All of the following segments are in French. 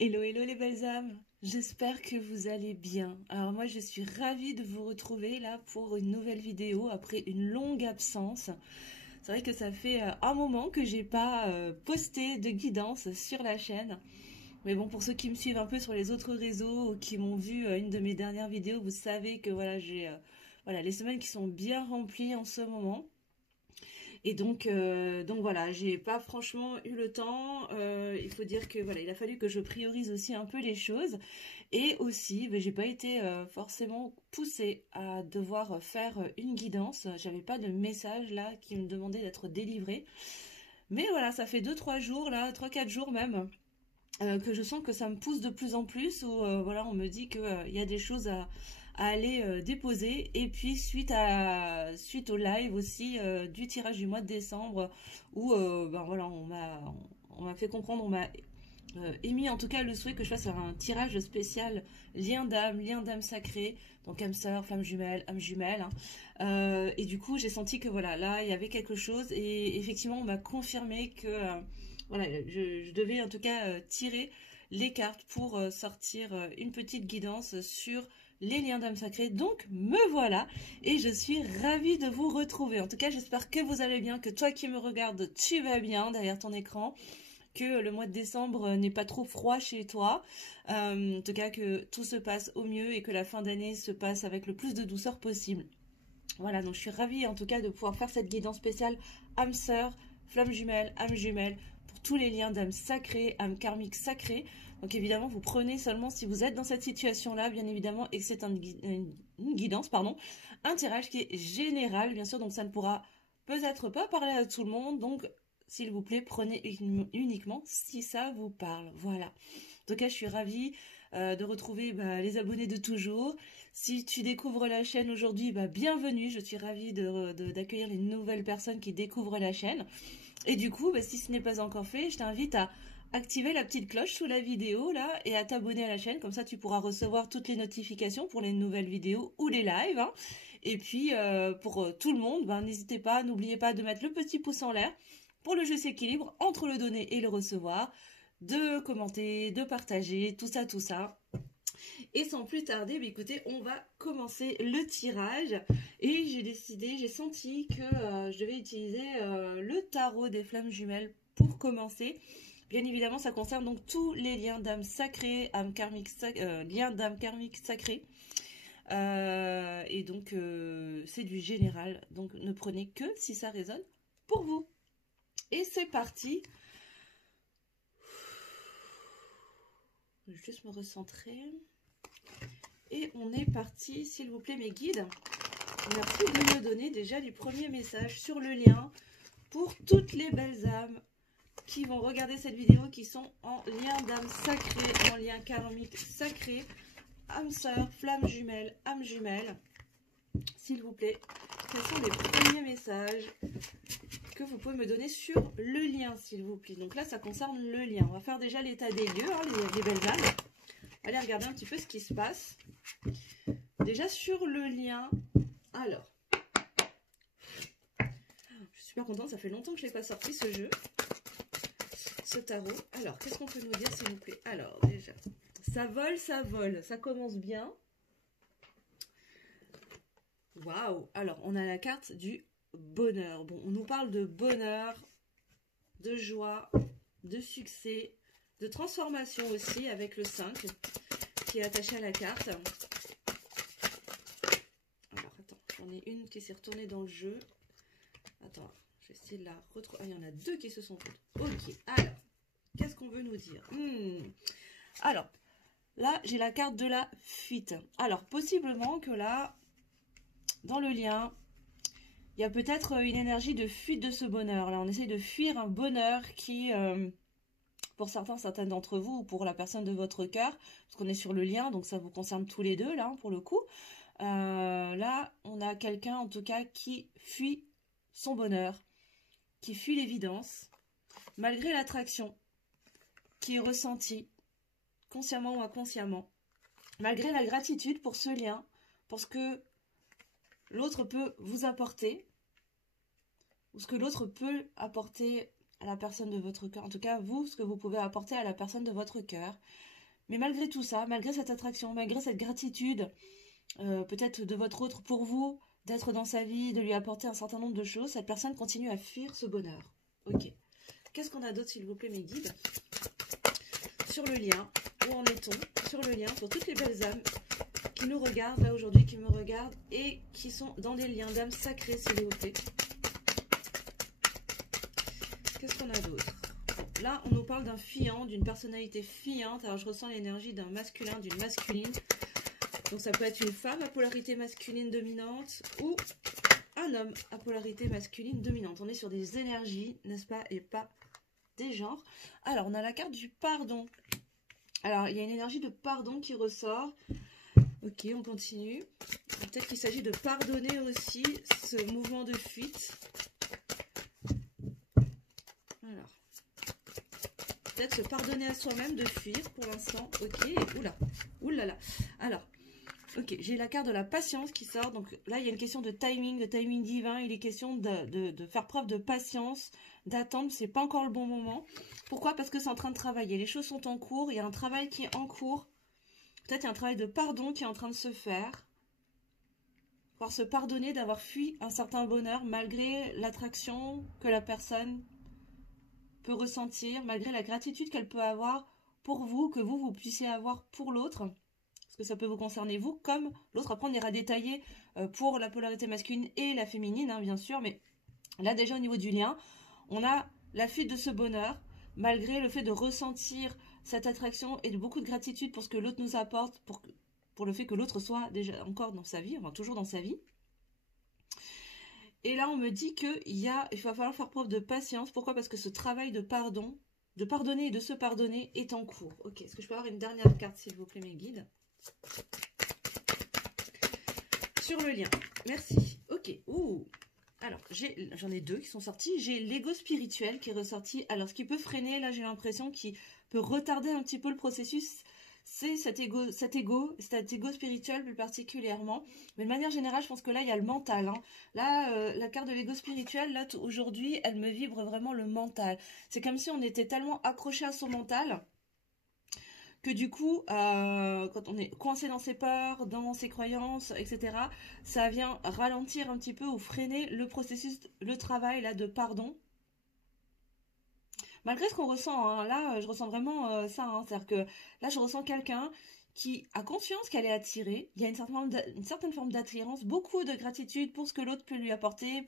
Hello, hello les belles âmes, j'espère que vous allez bien. Alors moi je suis ravie de vous retrouver là pour une nouvelle vidéo après une longue absence. C'est vrai que ça fait un moment que j'ai pas posté de guidance sur la chaîne. Mais bon, pour ceux qui me suivent un peu sur les autres réseaux ou qui m'ont vu une de mes dernières vidéos, vous savez que voilà, j'ai voilà, les semaines qui sont bien remplies en ce moment. Et donc voilà, j'ai pas franchement eu le temps. Il faut dire que voilà, il a fallu que je priorise aussi un peu les choses. Et aussi, ben, j'ai pas été forcément poussée à devoir faire une guidance. J'avais pas de message là qui me demandait d'être délivré. Mais voilà, ça fait 2 3 jours là, 3 4 jours même, que je sens que ça me pousse de plus en plus, où voilà, on me dit qu'il y a des choses à aller déposer. Et puis suite au live aussi du tirage du mois de décembre, où ben voilà, on m'a fait comprendre, on m'a émis en tout cas le souhait que je fasse un tirage spécial lien d'âme sacrée, donc âme sœur, flamme jumelle, âme jumelle, hein. Et du coup j'ai senti que voilà, là il y avait quelque chose, et effectivement on m'a confirmé que voilà, je devais en tout cas tirer les cartes pour sortir une petite guidance sur les liens d'âme sacrée. Donc me voilà, et je suis ravie de vous retrouver. En tout cas j'espère que vous allez bien, que toi qui me regardes tu vas bien derrière ton écran, que le mois de décembre n'est pas trop froid chez toi, en tout cas que tout se passe au mieux et que la fin d'année se passe avec le plus de douceur possible. Voilà, donc je suis ravie en tout cas de pouvoir faire cette guidance spéciale âme sœur, flamme jumelle, âme jumelle, pour tous les liens d'âme sacrée, âme karmique sacrée. Donc évidemment, vous prenez seulement si vous êtes dans cette situation-là, bien évidemment, et que c'est une guidance, pardon, un tirage qui est général, bien sûr, donc ça ne pourra peut-être pas parler à tout le monde, donc s'il vous plaît, prenez uniquement si ça vous parle. Voilà. En tout cas, je suis ravie de retrouver les abonnés de toujours. Si tu découvres la chaîne aujourd'hui, bienvenue. Je suis ravie d'accueillir les nouvelles personnes qui découvrent la chaîne. Et du coup, si ce n'est pas encore fait, je t'invite à activer la petite cloche sous la vidéo là et à t'abonner à la chaîne. Comme ça, tu pourras recevoir toutes les notifications pour les nouvelles vidéos ou les lives, hein. Et puis, pour tout le monde, n'hésitez pas, n'oubliez pas de mettre le petit pouce en l'air pour le juste équilibre entre le donner et le recevoir, de commenter, de partager, tout ça, tout ça. Et sans plus tarder, écoutez, on va commencer le tirage. Et j'ai senti que je devais utiliser le tarot des flammes jumelles pour commencer. Bien évidemment, ça concerne donc tous les liens d'âme sacrée, liens d'âme karmique sacrée. Et donc, c'est du général. Donc, ne prenez que si ça résonne pour vous. Et c'est parti. Je vais juste me recentrer. Et on est parti, s'il vous plaît, mes guides. Merci de me donner déjà les premiers messages sur le lien pour toutes les belles âmes qui vont regarder cette vidéo, qui sont en lien d'âme sacrée, en lien karmique sacré, âme sœur, flamme jumelle, âme jumelle. S'il vous plaît, quels sont les premiers messages que vous pouvez me donner sur le lien, s'il vous plaît? Donc là, ça concerne le lien. On va faire déjà l'état des lieux, hein, les belles âmes. Allez regarder un petit peu ce qui se passe. Déjà sur le lien. Alors, je suis super contente, ça fait longtemps que je n'ai pas sorti ce jeu, ce tarot. Alors, qu'est-ce qu'on peut nous dire, s'il vous plaît? Alors, déjà, ça vole, ça commence bien. Waouh! Alors, on a la carte du bonheur. Bon, on nous parle de bonheur, de joie, de succès, de transformation aussi, avec le 5 qui est attaché à la carte. Alors, attends, j'en ai une qui s'est retournée dans le jeu. Attends, je vais essayer de la retrouver. Ah, il y en a deux qui se sont faites. Ok, alors, qu'est-ce qu'on veut nous dire? Alors, là, j'ai la carte de la fuite. Alors, possiblement que là, dans le lien, il y a peut-être une énergie de fuite de ce bonheur. Là, on essaie de fuir un bonheur qui, pour certaines d'entre vous, ou pour la personne de votre cœur, parce qu'on est sur le lien, donc ça vous concerne tous les deux, là, pour le coup. Là, on a quelqu'un, en tout cas, qui fuit son bonheur, qui fuit l'évidence, malgré l'attraction qui est ressentie, consciemment ou inconsciemment, malgré la gratitude pour ce lien, pour ce que l'autre peut vous apporter, ou ce que l'autre peut apporter à la personne de votre cœur. En tout cas, vous, ce que vous pouvez apporter à la personne de votre cœur. Mais malgré tout ça, malgré cette attraction, malgré cette gratitude, peut-être de votre autre pour vous, d'être dans sa vie, de lui apporter un certain nombre de choses, cette personne continue à fuir ce bonheur. Ok. Qu'est-ce qu'on a d'autre, s'il vous plaît, mes guides? Sur le lien, où en est-on? Sur le lien, pour toutes les belles âmes qui nous regardent, là, aujourd'hui, qui me regardent, et qui sont dans des liens d'âmes sacrées, s'il vous plaît. Qu'est-ce qu'on a d'autre? Bon, là, on nous parle d'un fuyant, d'une personnalité fuyante. Alors, je ressens l'énergie d'un masculin, d'une masculine. Donc, ça peut être une femme à polarité masculine dominante ou un homme à polarité masculine dominante. On est sur des énergies, n'est-ce pas, et pas des genres. Alors, on a la carte du pardon. Alors, il y a une énergie de pardon qui ressort. Ok, on continue. Peut-être qu'il s'agit de pardonner aussi ce mouvement de fuite. Alors, peut-être se pardonner à soi-même de fuir pour l'instant. Ok, oula, oulala. Alors, ok, j'ai la carte de la patience qui sort. Donc là, il y a une question de timing divin. Il est question de faire preuve de patience, d'attendre. C'est pas encore le bon moment. Pourquoi? Parce que c'est en train de travailler. Les choses sont en cours. Il y a un travail qui est en cours. Peut-être il y a un travail de pardon qui est en train de se faire. Pouvoir se pardonner d'avoir fui un certain bonheur malgré l'attraction que la personne peut ressentir, malgré la gratitude qu'elle peut avoir pour vous, que vous puissiez avoir pour l'autre. Parce que ça peut vous concerner vous, comme l'autre. Après, on ira détailler pour la polarité masculine et la féminine, hein, bien sûr. Mais là, déjà, au niveau du lien, on a la fuite de ce bonheur, malgré le fait de ressentir cette attraction et de beaucoup de gratitude pour ce que l'autre nous apporte, pour le fait que l'autre soit déjà encore dans sa vie, enfin toujours dans sa vie. Et là, on me dit qu'il va falloir faire preuve de patience. Pourquoi? Parce que ce travail de pardon, de pardonner et de se pardonner est en cours. Ok, est-ce que je peux avoir une dernière carte, s'il vous plaît, mes guides? Sur le lien. Merci. Ok. Ouh. Alors, j'en ai deux qui sont sortis. J'ai l'ego spirituel qui est ressorti. Alors, ce qui peut freiner, là, j'ai l'impression qu'il peut retarder un petit peu le processus. C'est cet ego spirituel plus particulièrement. Mais de manière générale, je pense que là, il y a le mental. Hein. Là, la carte de l'ego spirituel, là, aujourd'hui, elle me vibre vraiment le mental. C'est comme si on était tellement accroché à son mental que du coup, quand on est coincé dans ses peurs, dans ses croyances, etc., ça vient ralentir un petit peu ou freiner le processus, le travail là de pardon. Malgré ce qu'on ressent, hein, là, je ressens vraiment ça. Hein, c'est-à-dire que là, je ressens quelqu'un qui a conscience qu'elle est attirée. Il y a une certaine forme d'attirance, beaucoup de gratitude pour ce que l'autre peut lui apporter,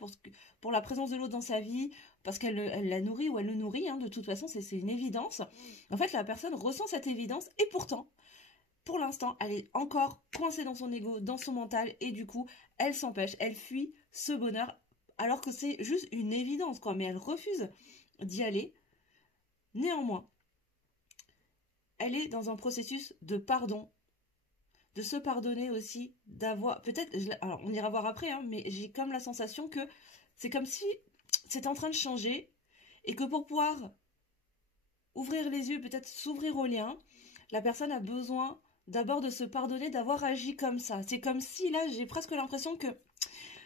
pour la présence de l'autre dans sa vie, parce qu'elle la nourrit ou elle le nourrit. Hein, de toute façon, c'est une évidence. En fait, la personne ressent cette évidence et pourtant, pour l'instant, elle est encore coincée dans son ego, dans son mental et du coup, elle s'empêche, elle fuit ce bonheur alors que c'est juste une évidence, quoi. Mais elle refuse d'y aller. Néanmoins, elle est dans un processus de pardon, de se pardonner aussi, d'avoir... Peut-être, alors on ira voir après, hein, mais j'ai comme la sensation que c'est comme si c'était en train de changer et que pour pouvoir ouvrir les yeux, peut-être s'ouvrir au lien, la personne a besoin d'abord de se pardonner d'avoir agi comme ça. C'est comme si, là, j'ai presque l'impression que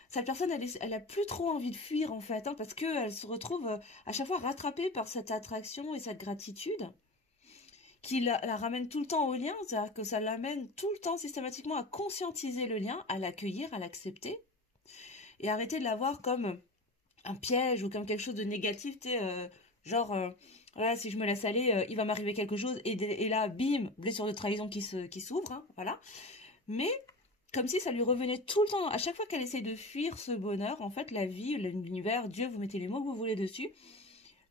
cette personne, elle a plus trop envie de fuir, en fait, hein, parce qu'elle se retrouve à chaque fois rattrapée par cette attraction et cette gratitude qui la ramène tout le temps au lien, c'est-à-dire que ça l'amène tout le temps systématiquement à conscientiser le lien, à l'accueillir, à l'accepter, et arrêter de la voir comme un piège ou comme quelque chose de négatif, tu sais, genre, voilà, si je me laisse aller, il va m'arriver quelque chose, et là, bim, blessure de trahison qui s'ouvre, hein, voilà. Mais comme si ça lui revenait tout le temps, à chaque fois qu'elle essaie de fuir ce bonheur, en fait, la vie, l'univers, Dieu, vous mettez les mots que vous voulez dessus,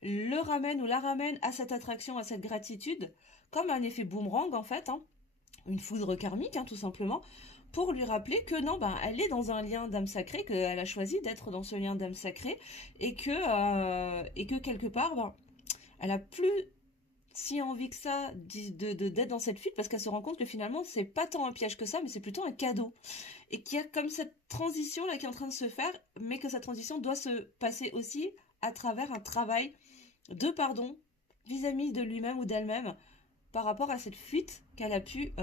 le ramène ou la ramène à cette attraction, à cette gratitude, comme un effet boomerang, en fait, hein, une foudre karmique, hein, tout simplement, pour lui rappeler que non, ben, elle est dans un lien d'âme sacrée, qu'elle a choisi d'être dans ce lien d'âme sacrée, et que quelque part, ben, elle a plus si envie que ça d'être dans cette fuite parce qu'elle se rend compte que finalement c'est pas tant un piège que ça mais c'est plutôt un cadeau et qu'il y a comme cette transition là qui est en train de se faire mais que cette transition doit se passer aussi à travers un travail de pardon vis-à-vis de lui-même ou d'elle-même par rapport à cette fuite qu'elle a pu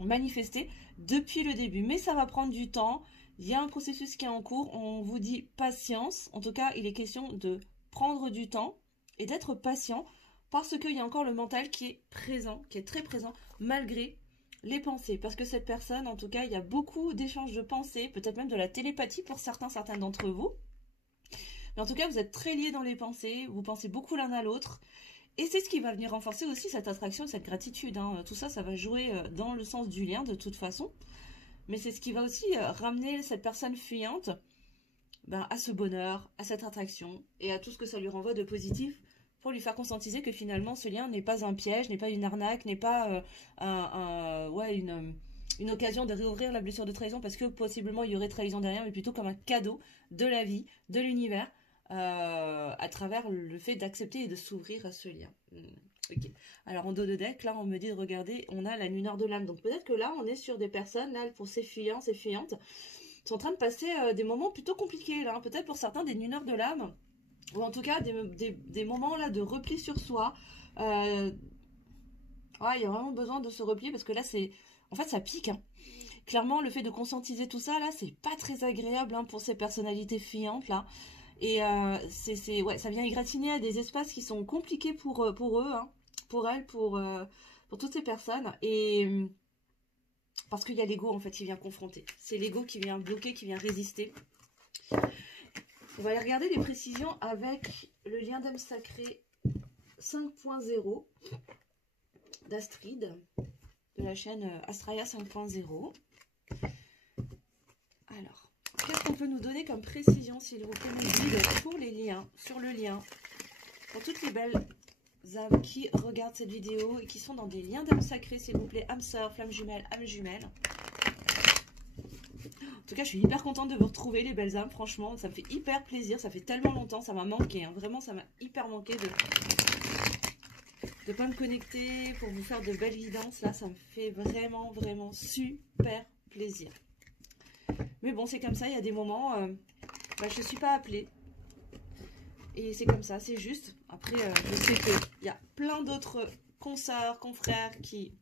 manifester depuis le début, mais ça va prendre du temps, il y a un processus qui est en cours, on vous dit patience, en tout cas il est question de prendre du temps et d'être patient parce qu'il y a encore le mental qui est présent, qui est très présent, malgré les pensées. Parce que cette personne, en tout cas, il y a beaucoup d'échanges de pensées, peut-être même de la télépathie pour certains d'entre vous. Mais en tout cas, vous êtes très liés dans les pensées, vous pensez beaucoup l'un à l'autre. Et c'est ce qui va venir renforcer aussi cette attraction et cette gratitude. Hein. Tout ça, ça va jouer dans le sens du lien de toute façon. Mais c'est ce qui va aussi ramener cette personne fuyante à ce bonheur, à cette attraction et à tout ce que ça lui renvoie de positif pour lui faire conscientiser que finalement ce lien n'est pas un piège, n'est pas une arnaque, n'est pas une occasion de réouvrir la blessure de trahison parce que possiblement il y aurait trahison derrière, mais plutôt comme un cadeau de la vie, de l'univers, à travers le fait d'accepter et de s'ouvrir à ce lien. Ok. Alors en dos de deck, là on me dit de regarder, on a la lumière de l'âme. Donc peut-être que là on est sur des personnes, là pour ces fuyants, ces fuyantes, sont en train de passer des moments plutôt compliqués. Là, hein. Peut-être pour certains des lumières de l'âme, ou en tout cas des moments là de repli sur soi. Ouais, il y a vraiment besoin de se replier parce que là c'est, en fait ça pique. Hein. Clairement le fait de conscientiser tout ça là, c'est pas très agréable hein, pour ces personnalités fuyantes là. Et ouais, ça vient égratigner à des espaces qui sont compliqués pour eux, hein, pour elles, pour toutes ces personnes. Et parce qu'il y a l'ego en fait qui vient confronter. C'est l'ego qui vient bloquer, qui vient résister. On va aller regarder les précisions avec le lien d'âme sacrée 5.0 d'Astrid, de la chaîne Astraya 5.0. Alors, qu'est-ce qu'on peut nous donner comme précision, s'il vous plaît, mes guides, pour les liens, sur le lien, pour toutes les belles âmes qui regardent cette vidéo et qui sont dans des liens d'âme sacrée, s'il vous plaît, âme sœur, flamme jumelle, âme jumelle. En tout cas, je suis hyper contente de vous retrouver, les belles âmes, franchement, ça me fait hyper plaisir, ça fait tellement longtemps, ça m'a manqué, hein. Vraiment, ça m'a hyper manqué de pas me connecter pour vous faire de belles guidances, là, ça me fait vraiment, vraiment super plaisir. Mais bon, c'est comme ça, il y a des moments, je ne suis pas appelée. Et c'est comme ça, c'est juste. Après, je sais qu'il y a plein d'autres consoeurs, confrères qui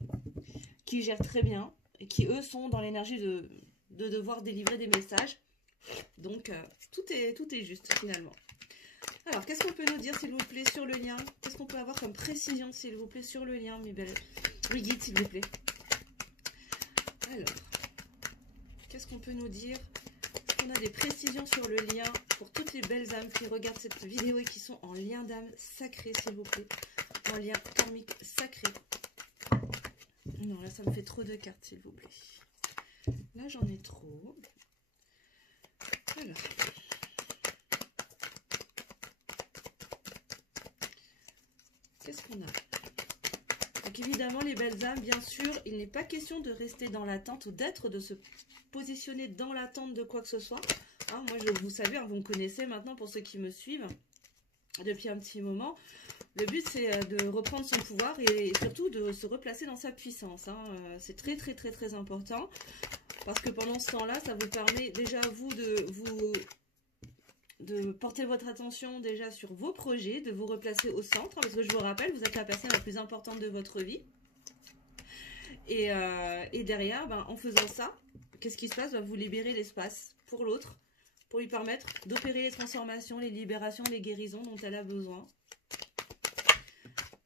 gèrent très bien. Et qui, eux, sont dans l'énergie de devoir délivrer des messages. Donc, tout est juste, finalement. Alors, qu'est-ce qu'on peut nous dire, s'il vous plaît, sur le lien? Qu'est-ce qu'on peut avoir comme précision, s'il vous plaît, sur le lien, mes belles? Oui, guide, s'il vous plaît. Alors... qu'est-ce qu'on peut nous dire? Est-ce qu'on a des précisions sur le lien pour toutes les belles âmes qui regardent cette vidéo et qui sont en lien d'âme sacré, s'il vous plaît? En lien karmique sacré. Non, là, ça me fait trop de cartes, s'il vous plaît. Là, j'en ai trop. Alors. Qu'est-ce qu'on a? Donc, évidemment, les belles âmes, bien sûr, il n'est pas question de rester dans l'attente ou de se positionner dans l'attente de quoi que ce soit. Hein, moi, vous savez, hein, vous me connaissez maintenant pour ceux qui me suivent depuis un petit moment. Le but, c'est de reprendre son pouvoir et surtout de se replacer dans sa puissance. Hein. C'est très, très, très, très important parce que pendant ce temps-là, ça vous permet déjà, vous, de porter votre attention déjà sur vos projets, de vous replacer au centre. Parce que je vous rappelle, vous êtes la personne la plus importante de votre vie. Et derrière, en faisant ça, qu'est-ce qui se passe? Vous libérez l'espace pour l'autre, pour lui permettre d'opérer les transformations, les libérations, les guérisons dont elle a besoin.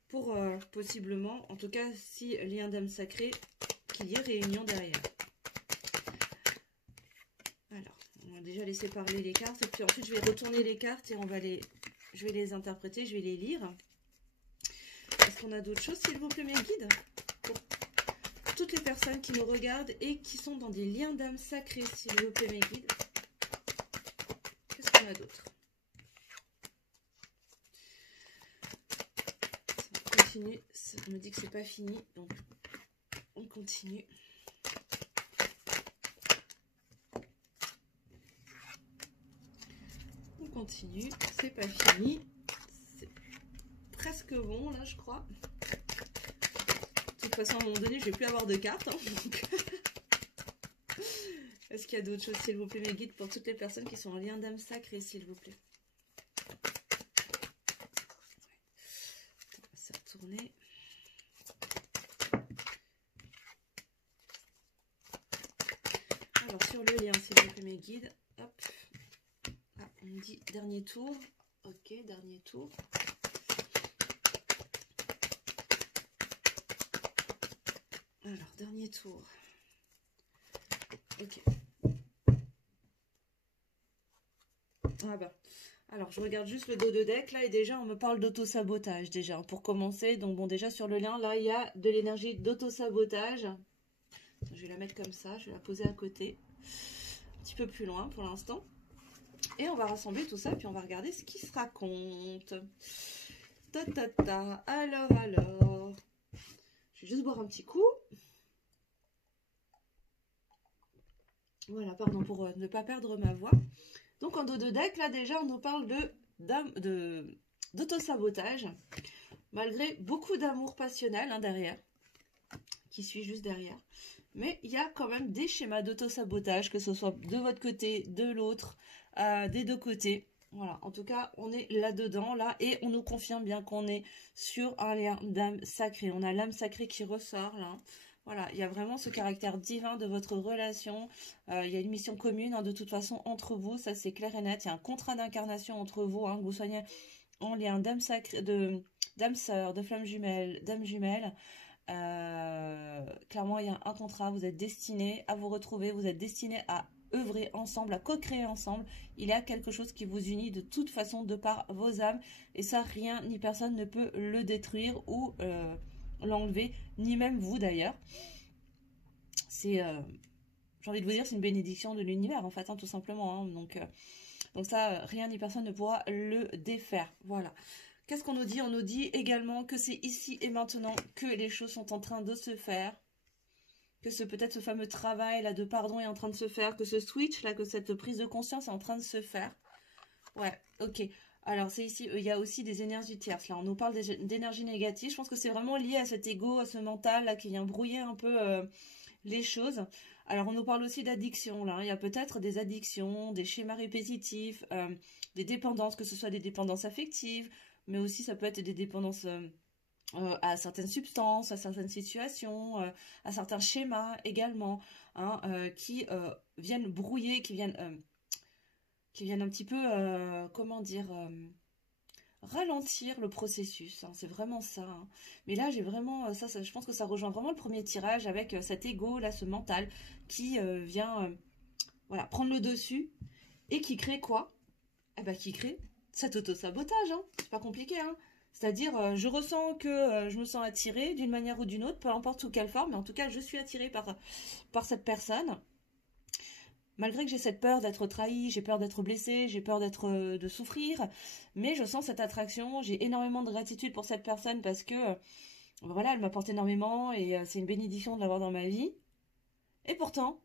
Pour possiblement, en tout cas, si lien d'âme sacrée, qu'il y ait réunion derrière. Alors, on va déjà laisser parler les cartes, et puis ensuite je vais retourner les cartes et je vais les interpréter, je vais les lire. Est-ce qu'on a d'autres choses, s'il vous plaît, mes guides? Toutes les personnes qui nous regardent et qui sont dans des liens d'âme sacrés, s'il vous plaît, mes guides. Qu'est-ce qu'on a d'autre? On continue. Ça me dit que c'est pas fini, donc on continue. On continue. C'est pas fini. C'est presque bon, là, je crois. De toute façon, à un moment donné, je vais plus avoir de cartes. Hein, est-ce qu'il y a d'autres choses, s'il vous plaît, mes guides, pour toutes les personnes qui sont en lien d'âme sacrée, s'il vous plaît? On va se retourner. Alors, sur le lien, s'il vous plaît, mes guides. Hop. Ah, on me dit dernier tour. Ok, dernier tour. Alors, dernier tour. Ok. Ah bah. Alors, je regarde juste le dos de deck, là, et déjà, on me parle d'auto-sabotage, déjà, pour commencer. Donc, bon, déjà, sur le lien, là, il y a de l'énergie d'auto-sabotage. Je vais la mettre comme ça, je vais la poser à côté. Un petit peu plus loin, pour l'instant. Et on va rassembler tout ça, puis on va regarder ce qui se raconte. Ta ta ta, alors. Je vais juste boire un petit coup. Voilà, pardon, pour ne pas perdre ma voix. Donc en dos de deck, là déjà, on nous parle d'auto-sabotage, malgré beaucoup d'amour passionnel derrière, qui suit juste derrière. Mais il y a quand même des schémas d'auto-sabotage, que ce soit de votre côté, de l'autre, des deux côtés. Voilà, en tout cas, on est là-dedans, là, et on nous confirme bien qu'on est sur un lien d'âme sacrée. On a l'âme sacrée qui ressort, là. Voilà, il y a vraiment ce caractère divin de votre relation. Il y a une mission commune, de toute façon, entre vous, ça c'est clair et net. Il y a un contrat d'incarnation entre vous, que vous soyez en lien d'âme sacrée, d'âme sœur, de flamme jumelle, d'âme jumelle. Clairement, il y a un contrat, vous êtes destinés à vous retrouver, vous êtes destinés à œuvrer ensemble, à co-créer ensemble. Il y a quelque chose qui vous unit de toute façon de par vos âmes, et ça, rien ni personne ne peut le détruire ou l'enlever, ni même vous d'ailleurs. C'est, j'ai envie de vous dire, c'est une bénédiction de l'univers en fait, tout simplement. Donc ça, rien ni personne ne pourra le défaire. Voilà. Qu'est-ce qu'on nous dit? On nous dit également que c'est ici et maintenant que les choses sont en train de se faire. Que peut-être ce fameux travail là de pardon est en train de se faire. Que ce switch là, que cette prise de conscience est en train de se faire. Ouais, ok. Alors c'est ici, il y a aussi des énergies tierces. Là, on nous parle d'énergie négative. Je pense que c'est vraiment lié à cet ego, à ce mental là qui vient brouiller un peu les choses. Alors on nous parle aussi d'addiction là. Il y a peut-être des addictions, des schémas répétitifs, des dépendances, que ce soit des dépendances affectives, mais aussi ça peut être des dépendances à certaines substances, à certaines situations, à certains schémas également, qui viennent brouiller, qui viennent un petit peu, comment dire, ralentir le processus. C'est vraiment ça. Mais là, j'ai vraiment, ça, je pense que ça rejoint vraiment le premier tirage avec cet ego, là, ce mental, qui vient voilà, prendre le dessus et qui crée quoi? Eh ben, qui crée cet auto-sabotage. C'est pas compliqué. C'est-à-dire, je ressens que je me sens attirée d'une manière ou d'une autre, peu importe sous quelle forme, mais en tout cas, je suis attirée par cette personne. Malgré que j'ai cette peur d'être trahie, j'ai peur d'être blessée, j'ai peur de souffrir, mais je sens cette attraction, j'ai énormément de gratitude pour cette personne parce que, voilà, elle m'apporte énormément et c'est une bénédiction de l'avoir dans ma vie. Et pourtant,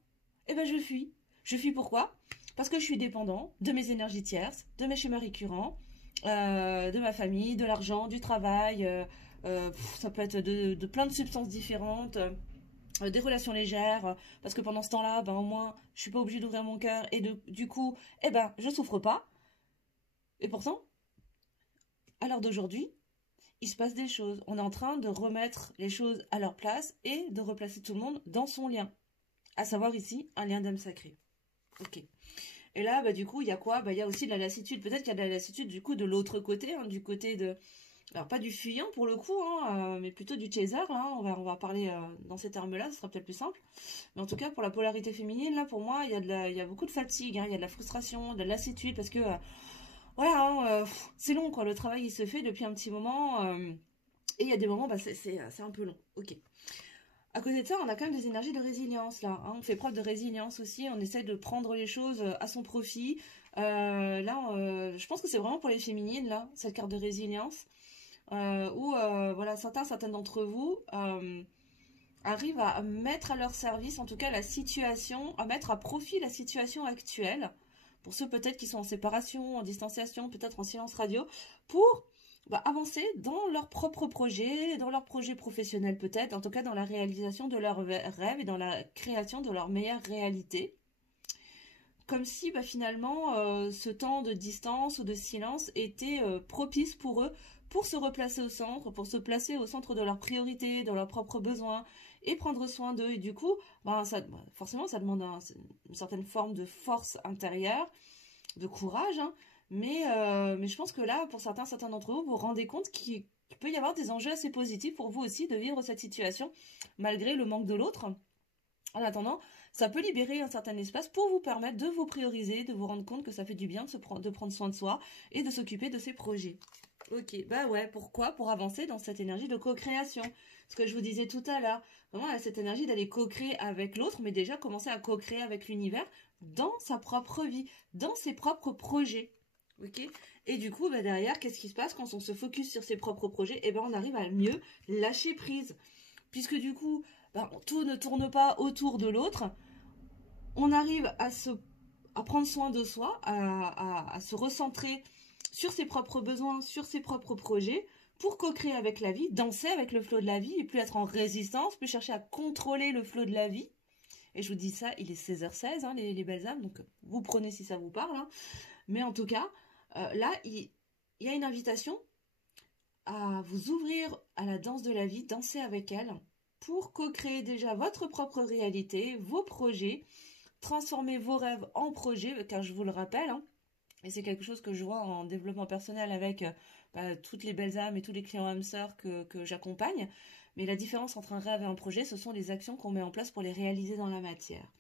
eh ben je fuis. Je fuis pourquoi? Parce que je suis dépendant de mes énergies tierces, de mes schémas récurrents, de ma famille, de l'argent, du travail, ça peut être de plein de substances différentes, des relations légères, parce que pendant ce temps-là, au moins, je suis pas obligée d'ouvrir mon cœur et du coup, je souffre pas. Et pourtant, à l'heure d'aujourd'hui, il se passe des choses. On est en train de remettre les choses à leur place et de replacer tout le monde dans son lien. À savoir ici, un lien d'âme sacrée. Ok. Et là, du coup, il y a quoi? Il y a aussi de la lassitude. Peut-être qu'il y a de la lassitude, du coup, de l'autre côté, du côté de... Alors, pas du fuyant pour le coup, mais plutôt du chaser. Là, on va parler dans ces termes-là, ce sera peut-être plus simple. Mais en tout cas, pour la polarité féminine, là, pour moi, il y a beaucoup de fatigue, il y a de la frustration, de la lassitude, parce que, voilà, c'est long, quoi. Le travail, il se fait depuis un petit moment, et il y a des moments, c'est un peu long. Ok. À côté de ça, on a quand même des énergies de résilience, là. On fait preuve de résilience aussi, on essaie de prendre les choses à son profit. Là, je pense que c'est vraiment pour les féminines, là, cette carte de résilience. Où voilà, certaines d'entre vous arrivent à mettre à leur service, en tout cas la situation, à mettre à profit la situation actuelle, pour ceux peut-être qui sont en séparation, en distanciation, peut-être en silence radio, pour avancer dans leur propre projet, dans leur projet professionnel peut-être, en tout cas dans la réalisation de leurs rêves et dans la création de leur meilleure réalité. Comme si finalement ce temps de distance ou de silence était propice pour eux, pour se replacer au centre, pour se placer au centre de leurs priorités, de leurs propres besoins et prendre soin d'eux. Et du coup, forcément, ça demande une certaine forme de force intérieure, de courage, mais je pense que là, pour certains d'entre vous, vous vous rendez compte il peut y avoir des enjeux assez positifs pour vous aussi de vivre cette situation, malgré le manque de l'autre. En attendant, ça peut libérer un certain espace pour vous permettre de vous prioriser, de vous rendre compte que ça fait du bien de prendre soin de soi et de s'occuper de ses projets. Ok, bah ouais, pourquoi? Pour avancer dans cette énergie de co-création. Ce que je vous disais tout à l'heure. Vraiment, cette énergie d'aller co-créer avec l'autre, mais déjà commencer à co-créer avec l'univers dans sa propre vie, dans ses propres projets. Ok? Et du coup, bah derrière, qu'est-ce qui se passe quand on se focus sur ses propres projets? Eh ben, on arrive à mieux lâcher prise. Puisque du coup, bah, tout ne tourne pas autour de l'autre. On arrive à prendre soin de soi, à se recentrer sur ses propres besoins, sur ses propres projets, pour co-créer avec la vie, danser avec le flot de la vie, et plus être en résistance, plus chercher à contrôler le flot de la vie. Et je vous dis ça, il est 16h16, hein, les belles âmes, donc vous prenez si ça vous parle. Hein. Mais en tout cas, là, il y a une invitation à vous ouvrir à la danse de la vie, danser avec elle, pour co-créer déjà votre propre réalité, vos projets, transformer vos rêves en projets, car je vous le rappelle, hein, et c'est quelque chose que je vois en développement personnel avec toutes les belles âmes et tous les clients âmes sœurs que j'accompagne. Mais la différence entre un rêve et un projet, ce sont les actions qu'on met en place pour les réaliser dans la matière.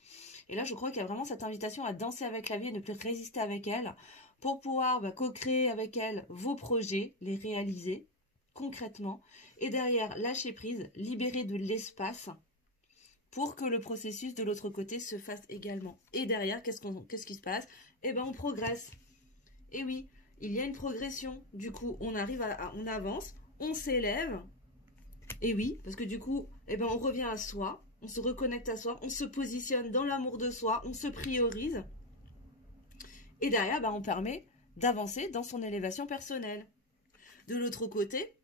Et là, je crois qu'il y a vraiment cette invitation à danser avec la vie et ne plus résister avec elle pour pouvoir co-créer avec elle vos projets, les réaliser concrètement. Et derrière, lâcher prise, libérer de l'espace pour que le processus de l'autre côté se fasse également. Et derrière, qu'est-ce qui se passe? Eh ben, on progresse. Et oui, il y a une progression. Du coup, on arrive on avance, on s'élève. Et oui, parce que du coup, eh ben, on revient à soi, on se reconnecte à soi, on se positionne dans l'amour de soi, on se priorise. Et derrière, on permet d'avancer dans son élévation personnelle. De l'autre côté,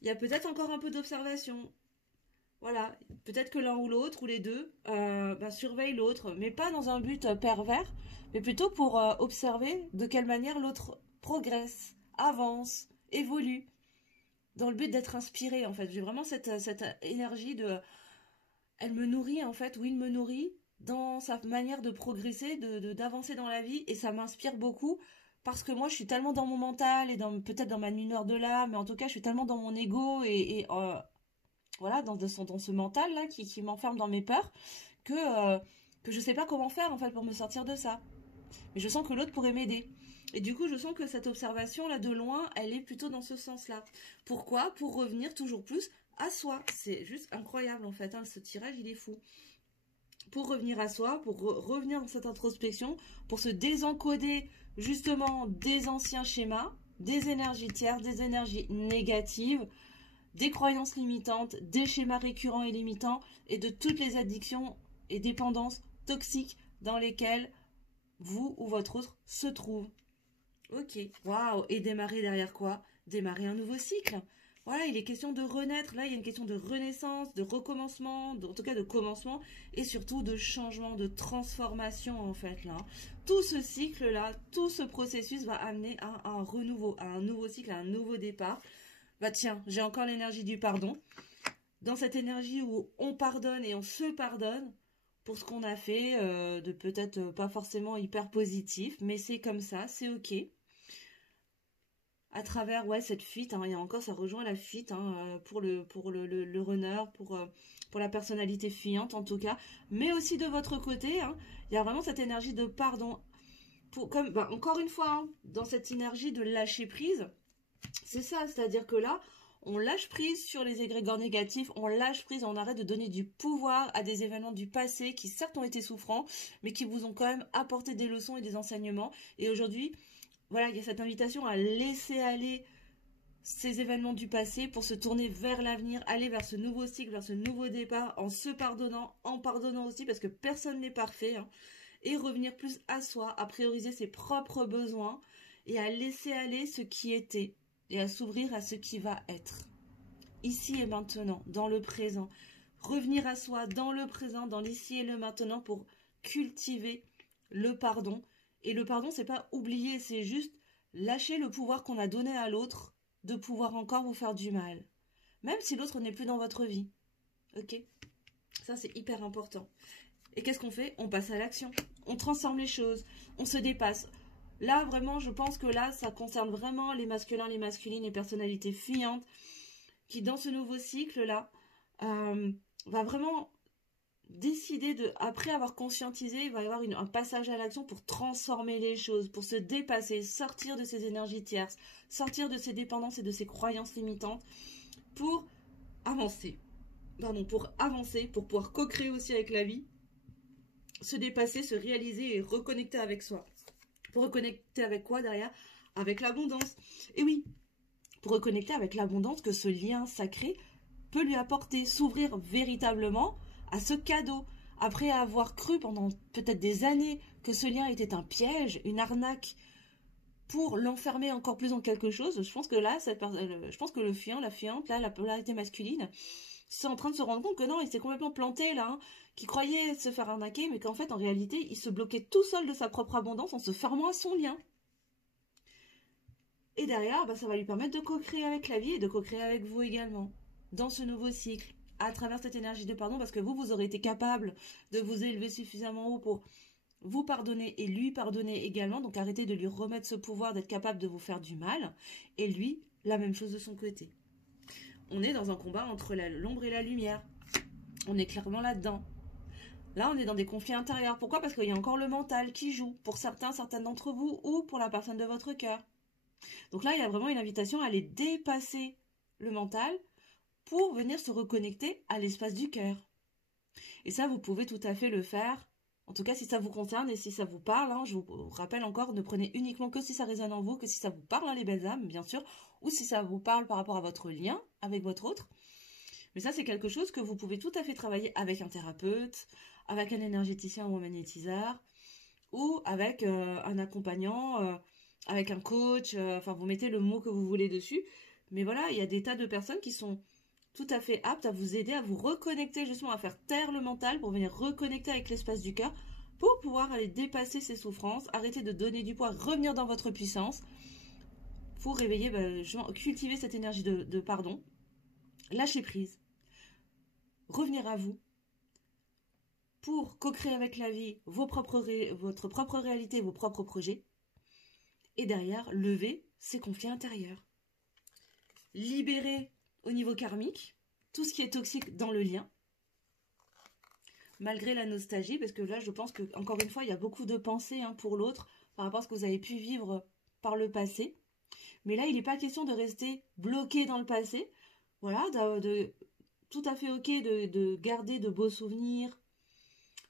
il y a peut-être encore un peu d'observation. Voilà, peut-être que l'un ou l'autre, ou les deux, surveillent l'autre, mais pas dans un but pervers, mais plutôt pour observer de quelle manière l'autre progresse, avance, évolue, dans le but d'être inspiré, en fait. J'ai vraiment cette énergie de... Elle me nourrit, en fait, ou il me nourrit dans sa manière de progresser, d'avancer dans la vie, et ça m'inspire beaucoup, parce que moi, je suis tellement dans mon mental, et peut-être dans ma nuit noire de l'âme, mais en tout cas, je suis tellement dans mon ego, voilà, dans ce mental là qui m'enferme dans mes peurs que je sais pas comment faire en fait pour me sortir de ça. Mais je sens que l'autre pourrait m'aider. Et du coup, je sens que cette observation là de loin, elle est plutôt dans ce sens-là. Pourquoi? Pour revenir toujours plus à soi. C'est juste incroyable en fait, hein, ce tirage il est fou. Pour revenir à soi, pour revenir dans cette introspection, pour se désencoder justement des anciens schémas, des énergies tierces, des énergies négatives, des croyances limitantes, des schémas récurrents et limitants et de toutes les addictions et dépendances toxiques dans lesquelles vous ou votre autre se trouve. Ok, waouh, et démarrer derrière quoi? Démarrer un nouveau cycle. Voilà, il est question de renaître. Là, il y a une question de renaissance, de recommencement, en tout cas de commencement, et surtout de changement, de transformation en fait là. Tout ce cycle-là, tout ce processus va amener à un renouveau, à un nouveau cycle, à un nouveau départ. Bah tiens, j'ai encore l'énergie du pardon. Dans cette énergie où on pardonne et on se pardonne pour ce qu'on a fait, de peut-être pas forcément hyper positif, mais c'est comme ça, c'est ok. À travers cette fuite, hein, et encore ça rejoint la fuite hein, pour le runner, pour la personnalité fuyante en tout cas, mais aussi de votre côté, hein, il y a vraiment cette énergie de pardon. Encore une fois, hein, dans cette énergie de lâcher prise, c'est ça, c'est-à-dire que là, on lâche prise sur les égrégores négatifs, on lâche prise, on arrête de donner du pouvoir à des événements du passé qui certes ont été souffrants, mais qui vous ont quand même apporté des leçons et des enseignements. Et aujourd'hui, voilà, il y a cette invitation à laisser aller ces événements du passé pour se tourner vers l'avenir, aller vers ce nouveau cycle, vers ce nouveau départ, en se pardonnant, en pardonnant aussi, parce que personne n'est parfait, hein, et revenir plus à soi, à prioriser ses propres besoins et à laisser aller ce qui était et à s'ouvrir à ce qui va être. Ici et maintenant, dans le présent. Revenir à soi dans le présent, dans l'ici et le maintenant pour cultiver le pardon. Et le pardon, c'est pas oublier, c'est juste lâcher le pouvoir qu'on a donné à l'autre de pouvoir encore vous faire du mal. Même si l'autre n'est plus dans votre vie. Ok? Ça, c'est hyper important. Et qu'est-ce qu'on fait? On passe à l'action. On transforme les choses. On se dépasse. Là, vraiment, je pense que là, ça concerne vraiment les masculins, les masculines, les personnalités fuyantes, qui, dans ce nouveau cycle-là, va vraiment décider de, après avoir conscientisé, il va y avoir un passage à l'action pour transformer les choses, pour se dépasser, sortir de ces énergies tierces, sortir de ces dépendances et de ces croyances limitantes, pour avancer. Pardon, pour avancer, pour pouvoir co-créer aussi avec la vie, se dépasser, se réaliser et reconnecter avec soi. Pour reconnecter avec quoi derrière? Avec l'abondance. Et oui, pour reconnecter avec l'abondance que ce lien sacré peut lui apporter, s'ouvrir véritablement à ce cadeau. Après avoir cru pendant peut-être des années que ce lien était un piège, une arnaque, pour l'enfermer encore plus en quelque chose, je pense que là, je pense que le fuyant, la fuyante, là, la polarité masculine, c'est en train de se rendre compte que non, il s'est complètement planté là, hein, qu'il croyait se faire arnaquer, mais qu'en fait, en réalité, il se bloquait tout seul de sa propre abondance en se fermant à son lien. Et derrière, bah, ça va lui permettre de co-créer avec la vie et de co-créer avec vous également, dans ce nouveau cycle, à travers cette énergie de pardon, parce que vous aurez été capable de vous élever suffisamment haut pour vous pardonner et lui pardonner également, donc arrêtez de lui remettre ce pouvoir d'être capable de vous faire du mal, et lui, la même chose de son côté. On est dans un combat entre l'ombre et la lumière. On est clairement là-dedans. Là, on est dans des conflits intérieurs. Pourquoi? Parce qu'il y a encore le mental qui joue, pour certaines d'entre vous, ou pour la personne de votre cœur. Donc là, il y a vraiment une invitation à aller dépasser le mental pour venir se reconnecter à l'espace du cœur. Et ça, vous pouvez tout à fait le faire. En tout cas, si ça vous concerne et si ça vous parle, hein, je vous rappelle encore, ne prenez uniquement que si ça résonne en vous, que si ça vous parle, hein, les belles âmes, bien sûr, ou si ça vous parle par rapport à votre lien avec votre autre. Mais ça, c'est quelque chose que vous pouvez tout à fait travailler avec un thérapeute, avec un énergéticien ou un magnétiseur, ou avec un accompagnant, avec un coach, enfin, vous mettez le mot que vous voulez dessus. Mais voilà, il y a des tas de personnes qui sont tout à fait aptes à vous aider, à vous reconnecter, justement, à faire taire le mental pour venir reconnecter avec l'espace du cœur, pour pouvoir aller dépasser ces souffrances, arrêter de donner du poids, revenir dans votre puissance, pour réveiller, justement, cultiver cette énergie de pardon, lâcher prise, revenir à vous, pour co-créer avec la vie votre propre réalité, vos propres projets, et derrière, lever ces conflits intérieurs. Libérer au niveau karmique tout ce qui est toxique dans le lien, malgré la nostalgie, parce que là, je pense que, encore une fois, il y a beaucoup de pensées hein, pour l'autre, par rapport à ce que vous avez pu vivre par le passé. Mais là, il n'est pas question de rester bloqué dans le passé. Voilà, tout à fait ok de garder de beaux souvenirs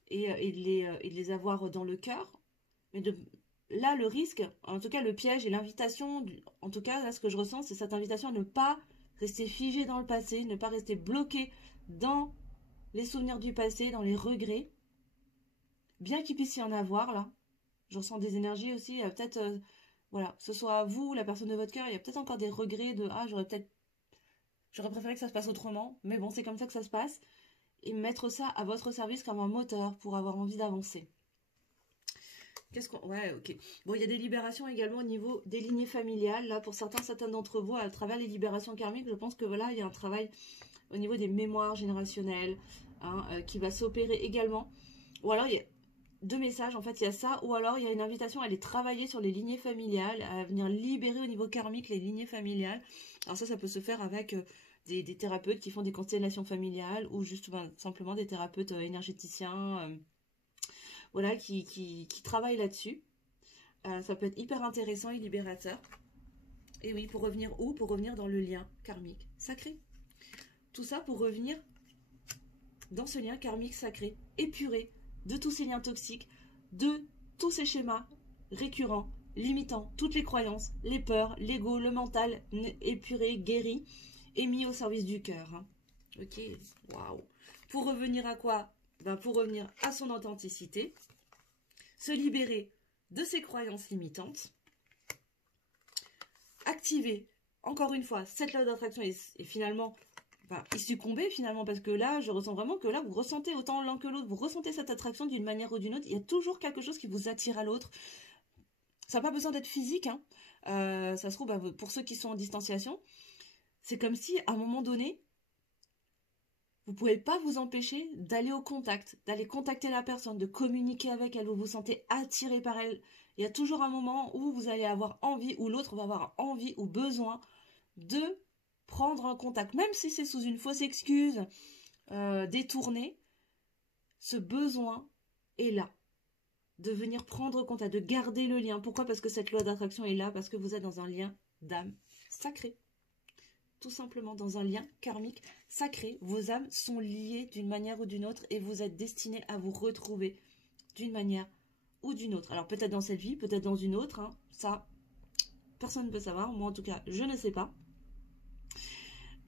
et de les avoir dans le cœur. Mais là, le risque, en tout cas le piège et l'invitation, en tout cas, là, ce que je ressens, c'est cette invitation à ne pas rester figé dans le passé, ne pas rester bloqué dans les souvenirs du passé, dans les regrets. Bien qu'il puisse y en avoir, là. Je ressens des énergies aussi, peut-être, voilà, que ce soit vous, la personne de votre cœur, il y a peut-être encore des regrets de, ah, j'aurais préféré que ça se passe autrement, mais bon, c'est comme ça que ça se passe. Et mettre ça à votre service comme un moteur pour avoir envie d'avancer. Ouais, ok. Bon, il y a des libérations également au niveau des lignées familiales. Là, pour certains d'entre vous, à travers les libérations karmiques, je pense que voilà, il y a un travail au niveau des mémoires générationnelles hein, qui va s'opérer également. Ou alors, il y a deux messages, en fait, il y a ça. Ou alors, il y a une invitation à aller travailler sur les lignées familiales, à venir libérer au niveau karmique les lignées familiales. Alors ça peut se faire avec des thérapeutes qui font des constellations familiales ou juste simplement des thérapeutes énergéticiens voilà, qui travaillent là-dessus. Ça peut être hyper intéressant et libérateur. Et oui, pour revenir où? Pour revenir dans le lien karmique sacré. Tout ça pour revenir dans ce lien karmique sacré, épuré de tous ces liens toxiques, de tous ces schémas récurrents, limitants, toutes les croyances, les peurs, l'ego, le mental, épuré, guéri, et mis au service du cœur. Hein. Ok, waouh. Pour revenir à quoi? Pour revenir à son authenticité, se libérer de ses croyances limitantes, activer, encore une fois, cette loi d'attraction et finalement, y succomber finalement, parce que là, je ressens vraiment que là, vous ressentez autant l'un que l'autre, vous ressentez cette attraction d'une manière ou d'une autre, il y a toujours quelque chose qui vous attire à l'autre. Ça n'a pas besoin d'être physique, hein. Ça se trouve, pour ceux qui sont en distanciation, c'est comme si, à un moment donné, vous ne pouvez pas vous empêcher d'aller au contact, d'aller contacter la personne, de communiquer avec elle, vous vous sentez attiré par elle. Il y a toujours un moment où vous allez avoir envie, ou l'autre va avoir envie ou besoin de prendre un contact, même si c'est sous une fausse excuse détournée. Ce besoin est là, de venir prendre contact, de garder le lien. Pourquoi? Parce que cette loi d'attraction est là, parce que vous êtes dans un lien d'âme sacré. Tout simplement, dans un lien karmique sacré. Vos âmes sont liées d'une manière ou d'une autre et vous êtes destinés à vous retrouver d'une manière ou d'une autre. Alors peut-être dans cette vie, peut-être dans une autre, hein. Ça, personne ne peut savoir. Moi en tout cas, je ne sais pas.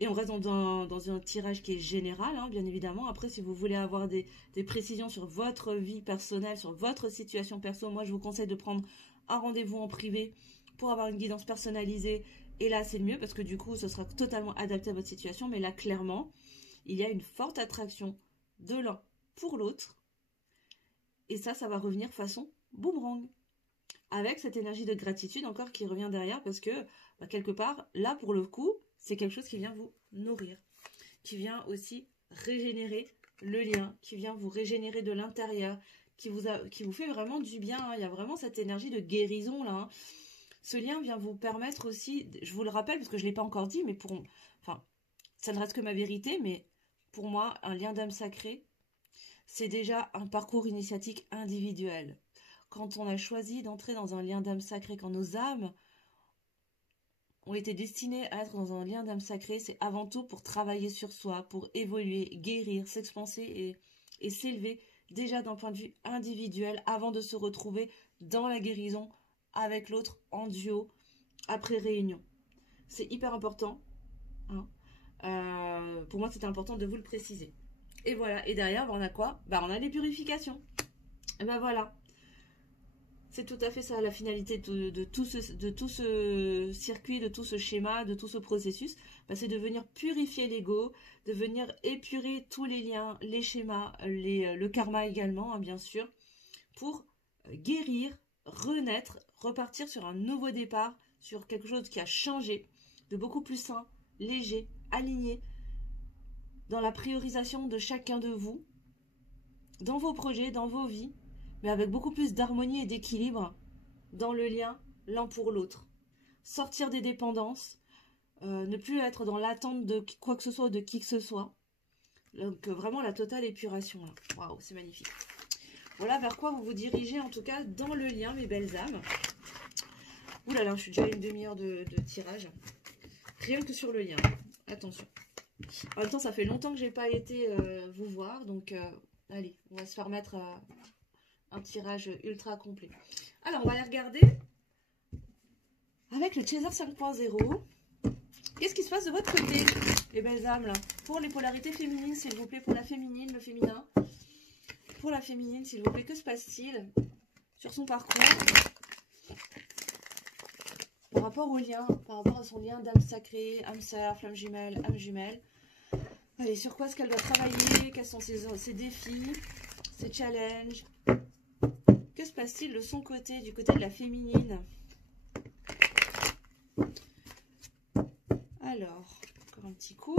Et on reste dans un tirage qui est général, hein, bien évidemment. Après, si vous voulez avoir des précisions sur votre vie personnelle, sur votre situation perso, moi, je vous conseille de prendre un rendez-vous en privé pour avoir une guidance personnalisée. Et là, c'est le mieux parce que du coup, ce sera totalement adapté à votre situation. Mais là, clairement, il y a une forte attraction de l'un pour l'autre. Et ça va revenir façon boomerang. Avec cette énergie de gratitude encore qui revient derrière parce que, quelque part, là, pour le coup, c'est quelque chose qui vient vous nourrir, qui vient aussi régénérer le lien, qui vient vous régénérer de l'intérieur, qui vous fait vraiment du bien. Hein. Il y a vraiment cette énergie de guérison là. Hein. Ce lien vient vous permettre aussi, je vous le rappelle parce que je ne l'ai pas encore dit, mais ça ne reste que ma vérité, mais pour moi, un lien d'âme sacrée, c'est déjà un parcours initiatique individuel. Quand on a choisi d'entrer dans un lien d'âme sacrée, quand nos âmes ont été destinés à être dans un lien d'âme sacrée, c'est avant tout pour travailler sur soi, pour évoluer, guérir, s'expanser et s'élever déjà d'un point de vue individuel avant de se retrouver dans la guérison avec l'autre en duo après réunion. C'est hyper important. Hein. Pour moi, c'était important de vous le préciser. Et voilà. Et derrière, on a quoi? On a les purifications. Et voilà. C'est tout à fait ça la finalité de tout ce circuit, de tout ce schéma, de tout ce processus. C'est de venir purifier l'ego, de venir épurer tous les liens, les schémas, le karma également, hein, bien sûr, pour guérir, renaître, repartir sur un nouveau départ, sur quelque chose qui a changé, de beaucoup plus sain, léger, aligné, dans la priorisation de chacun de vous, dans vos projets, dans vos vies, mais avec beaucoup plus d'harmonie et d'équilibre dans le lien l'un pour l'autre. Sortir des dépendances, ne plus être dans l'attente de quoi que ce soit ou de qui que ce soit. Donc vraiment la totale épuration. Waouh, c'est magnifique. Voilà vers quoi vous vous dirigez en tout cas dans le lien, mes belles âmes. Ouh là là, je suis déjà à une demi-heure de tirage. Rien que sur le lien. Attention. En même temps, ça fait longtemps que j'ai pas été vous voir, donc allez, on va se faire mettre un tirage ultra complet. Alors, on va aller regarder avec le Chaser 5.0. Qu'est-ce qui se passe de votre côté, les belles âmes là? Pour les polarités féminines, s'il vous plaît, pour la féminine, le féminin. Pour la féminine, s'il vous plaît, que se passe-t-il sur son parcours par rapport au lien, par rapport à son lien d'âme sacrée, âme sœur, flamme jumelle, âme jumelle? Allez, sur quoi est-ce qu'elle doit travailler? Quels sont ses défis, ses challenges? Que se passe-t-il de son côté, du côté de la féminine? Alors, encore un petit coup.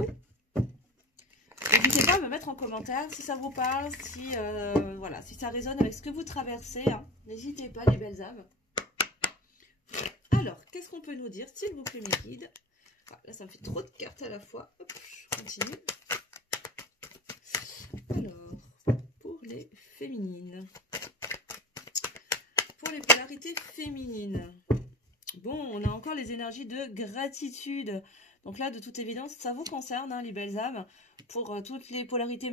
N'hésitez pas à me mettre en commentaire si ça vous parle, si, voilà, si ça résonne avec ce que vous traversez. Hein. N'hésitez pas, les belles âmes. Alors, qu'est-ce qu'on peut nous dire, s'il vous plaît, mes guides? Là, ça me fait trop de cartes à la fois. Hop, je continue. Alors, pour les féminines. Pour les polarités féminines. Bon, on a encore les énergies de gratitude. Donc là, de toute évidence, ça vous concerne, hein, les belles âmes. Pour toutes les polarités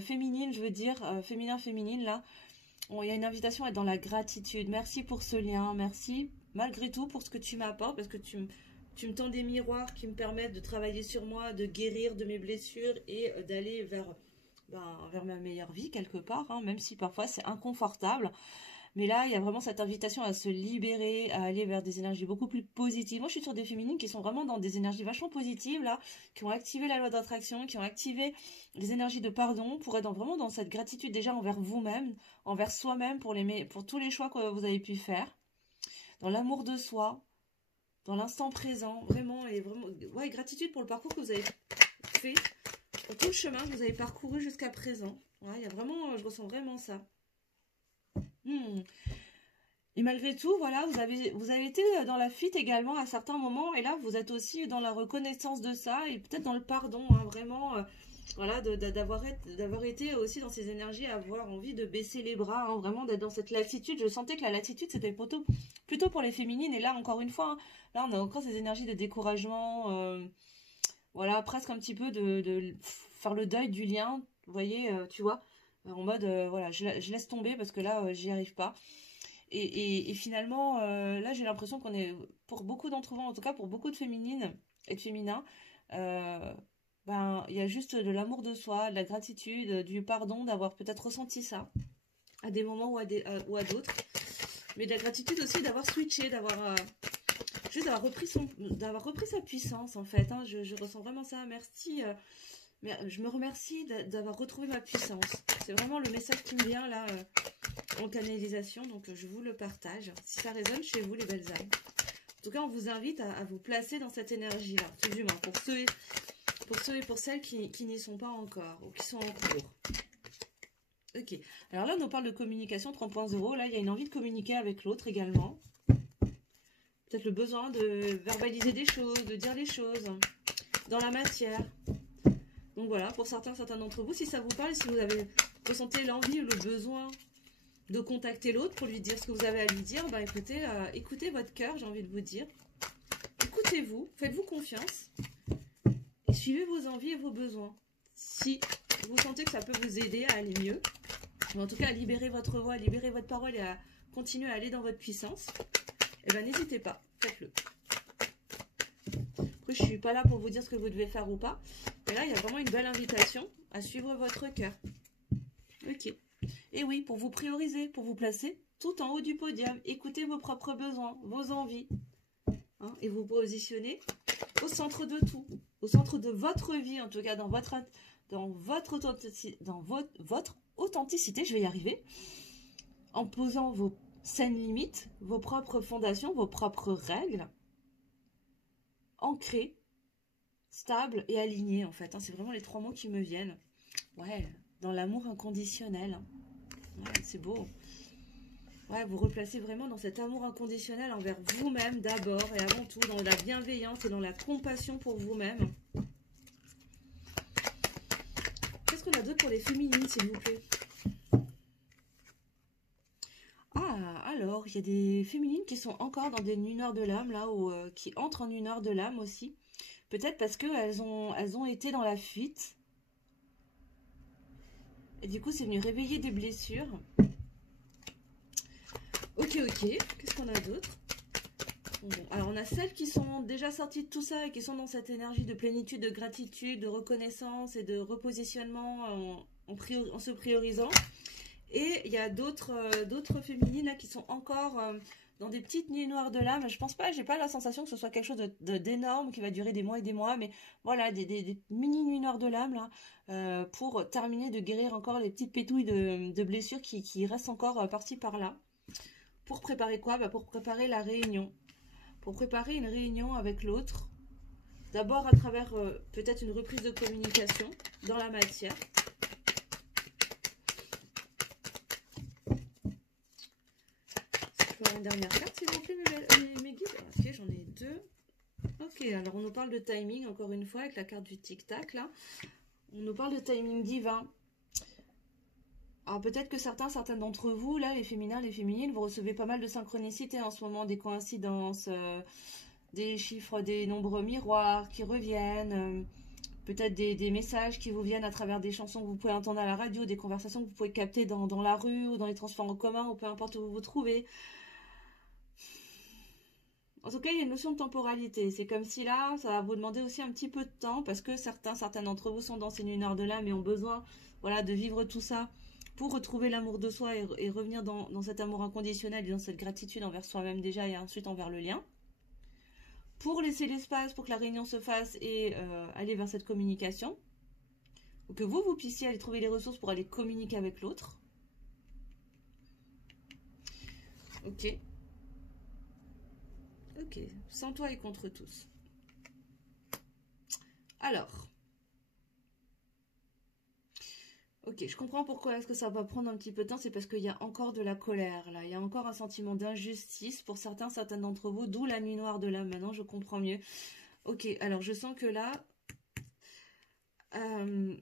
féminines, je veux dire, féminin-féminine, là. Bon, il y a une invitation à être dans la gratitude. Merci pour ce lien. Merci, malgré tout, pour ce que tu m'apportes. Parce que tu me tends des miroirs qui me permettent de travailler sur moi, de guérir de mes blessures et d'aller vers ma meilleure vie, quelque part. Hein, même si parfois, c'est inconfortable. Mais là, il y a vraiment cette invitation à se libérer, à aller vers des énergies beaucoup plus positives. Moi, je suis sur des féminines qui sont vraiment dans des énergies vachement positives, là, qui ont activé la loi d'attraction, qui ont activé les énergies de pardon, pour être vraiment dans cette gratitude déjà envers vous-même, envers soi-même, pour tous les choix que vous avez pu faire, dans l'amour de soi, dans l'instant présent, vraiment, et vraiment, ouais, gratitude pour le parcours que vous avez fait, pour tout le chemin que vous avez parcouru jusqu'à présent. Ouais, il y a vraiment, je ressens vraiment ça. Et malgré tout, voilà, vous avez été dans la fuite également à certains moments, et là, vous êtes aussi dans la reconnaissance de ça, et peut-être dans le pardon, hein, vraiment, voilà, d'avoir été aussi dans ces énergies, avoir envie de baisser les bras, hein, vraiment d'être dans cette latitude. Je sentais que la latitude, c'était plutôt pour les féminines, et là, encore une fois, hein, là, on a encore ces énergies de découragement, voilà, presque un petit peu de faire le deuil du lien, vous voyez, tu vois, en mode, voilà, je laisse tomber parce que là, j'y arrive pas. Et finalement, là, j'ai l'impression qu'on est, pour beaucoup d'entre vous, en tout cas pour beaucoup de féminines et de féminins, euh, ben, il y a juste de l'amour de soi, de la gratitude, du pardon, d'avoir peut-être ressenti ça à des moments ou à d'autres. Mais de la gratitude aussi d'avoir switché, juste d'avoir repris sa puissance, en fait. Hein. Je ressens vraiment ça. Merci. Mais je me remercie d'avoir retrouvé ma puissance. C'est vraiment le message qui me vient là. En canalisation, donc je vous le partage. Si ça résonne chez vous, les belles âmes. En tout cas, on vous invite à vous placer dans cette énergie-là, tout du moins, pour ceux et pour celles qui n'y sont pas encore, ou qui sont en cours. Ok, alors là, on nous parle de communication 3.0. Là, il y a une envie de communiquer avec l'autre également. Peut-être le besoin de verbaliser des choses, de dire les choses dans la matière. Donc voilà, pour certains d'entre vous, si ça vous parle, si vous avez ressenti l'envie ou le besoin de contacter l'autre pour lui dire ce que vous avez à lui dire, bah écoutez, écoutez votre cœur, j'ai envie de vous dire. Écoutez-vous, faites-vous confiance et suivez vos envies et vos besoins. Si vous sentez que ça peut vous aider à aller mieux, ou en tout cas à libérer votre voix, à libérer votre parole et à continuer à aller dans votre puissance, eh ben n'hésitez pas, faites-le. Après, je suis pas là pour vous dire ce que vous devez faire ou pas, mais là, il y a vraiment une belle invitation à suivre votre cœur. Ok. Et oui, pour vous prioriser, pour vous placer tout en haut du podium, écoutez vos propres besoins, vos envies, hein, et vous positionnez au centre de tout, au centre de votre vie, en tout cas dans votre authenticité, je vais y arriver, en posant vos saines limites, vos propres fondations, vos propres règles, ancrées, stables et alignées en fait. Hein, c'est vraiment les 3 mots qui me viennent. Ouais, dans l'amour inconditionnel. Hein. Ouais, c'est beau. Ouais, vous replacez vraiment dans cet amour inconditionnel envers vous-même d'abord et avant tout, dans la bienveillance et dans la compassion pour vous-même. Qu'est-ce qu'on a d'autre pour les féminines, s'il vous plaît? Ah, alors, il y a des féminines qui sont encore dans des nuits noires de l'âme, là, ou qui entrent en nuit noire de l'âme aussi. Peut-être parce qu'elles elles ont été dans la fuite. Et du coup, c'est venu réveiller des blessures. Ok, qu'est-ce qu'on a d'autre? Bon, alors on a celles qui sont déjà sorties de tout ça et qui sont dans cette énergie de plénitude, de gratitude, de reconnaissance et de repositionnement en se priorisant. Et il y a d'autres féminines là, qui sont encore dans des petites nuits noires de l'âme. Je pense pas, j'ai pas la sensation que ce soit quelque chose d'énorme qui va durer des mois et des mois, mais voilà, des mini nuits noires de l'âme là, pour terminer de guérir encore les petites pétouilles de blessures qui restent encore par-ci par-là. Pour préparer quoi? Bah pour préparer la réunion. Pour préparer une réunion avec l'autre. D'abord à travers peut-être une reprise de communication dans la matière. Je peux avoir une dernière carte s'il vous plaît mes guides? Ok, j'en ai 2. Ok, alors on nous parle de timing encore une fois avec la carte du tic-tac là. On nous parle de timing divin. Alors peut-être que certaines d'entre vous, là, les féminins, les féminines, vous recevez pas mal de synchronicité en ce moment, des coïncidences, des chiffres, des nombres miroirs qui reviennent, peut-être des messages qui vous viennent à travers des chansons que vous pouvez entendre à la radio, des conversations que vous pouvez capter dans la rue ou dans les transports en commun ou peu importe où vous vous trouvez. En tout cas, il y a une notion de temporalité. C'est comme si là, ça va vous demander aussi un petit peu de temps parce que certains d'entre vous sont dans ces nuits noires de l'âme et ont besoin, voilà, de vivre tout ça pour retrouver l'amour de soi et revenir dans cet amour inconditionnel et dans cette gratitude envers soi-même déjà et ensuite envers le lien. Pour laisser l'espace pour que la réunion se fasse et aller vers cette communication. Ou que vous puissiez aller trouver les ressources pour aller communiquer avec l'autre. Ok. Ok, sans toi et contre tous. Alors. Ok, je comprends pourquoi est-ce que ça va prendre un petit peu de temps, c'est parce qu'il y a encore de la colère, là. Il y a encore un sentiment d'injustice pour certaines d'entre vous, d'où la nuit noire de l'âme. Maintenant, je comprends mieux. Ok, alors je sens que là, euh,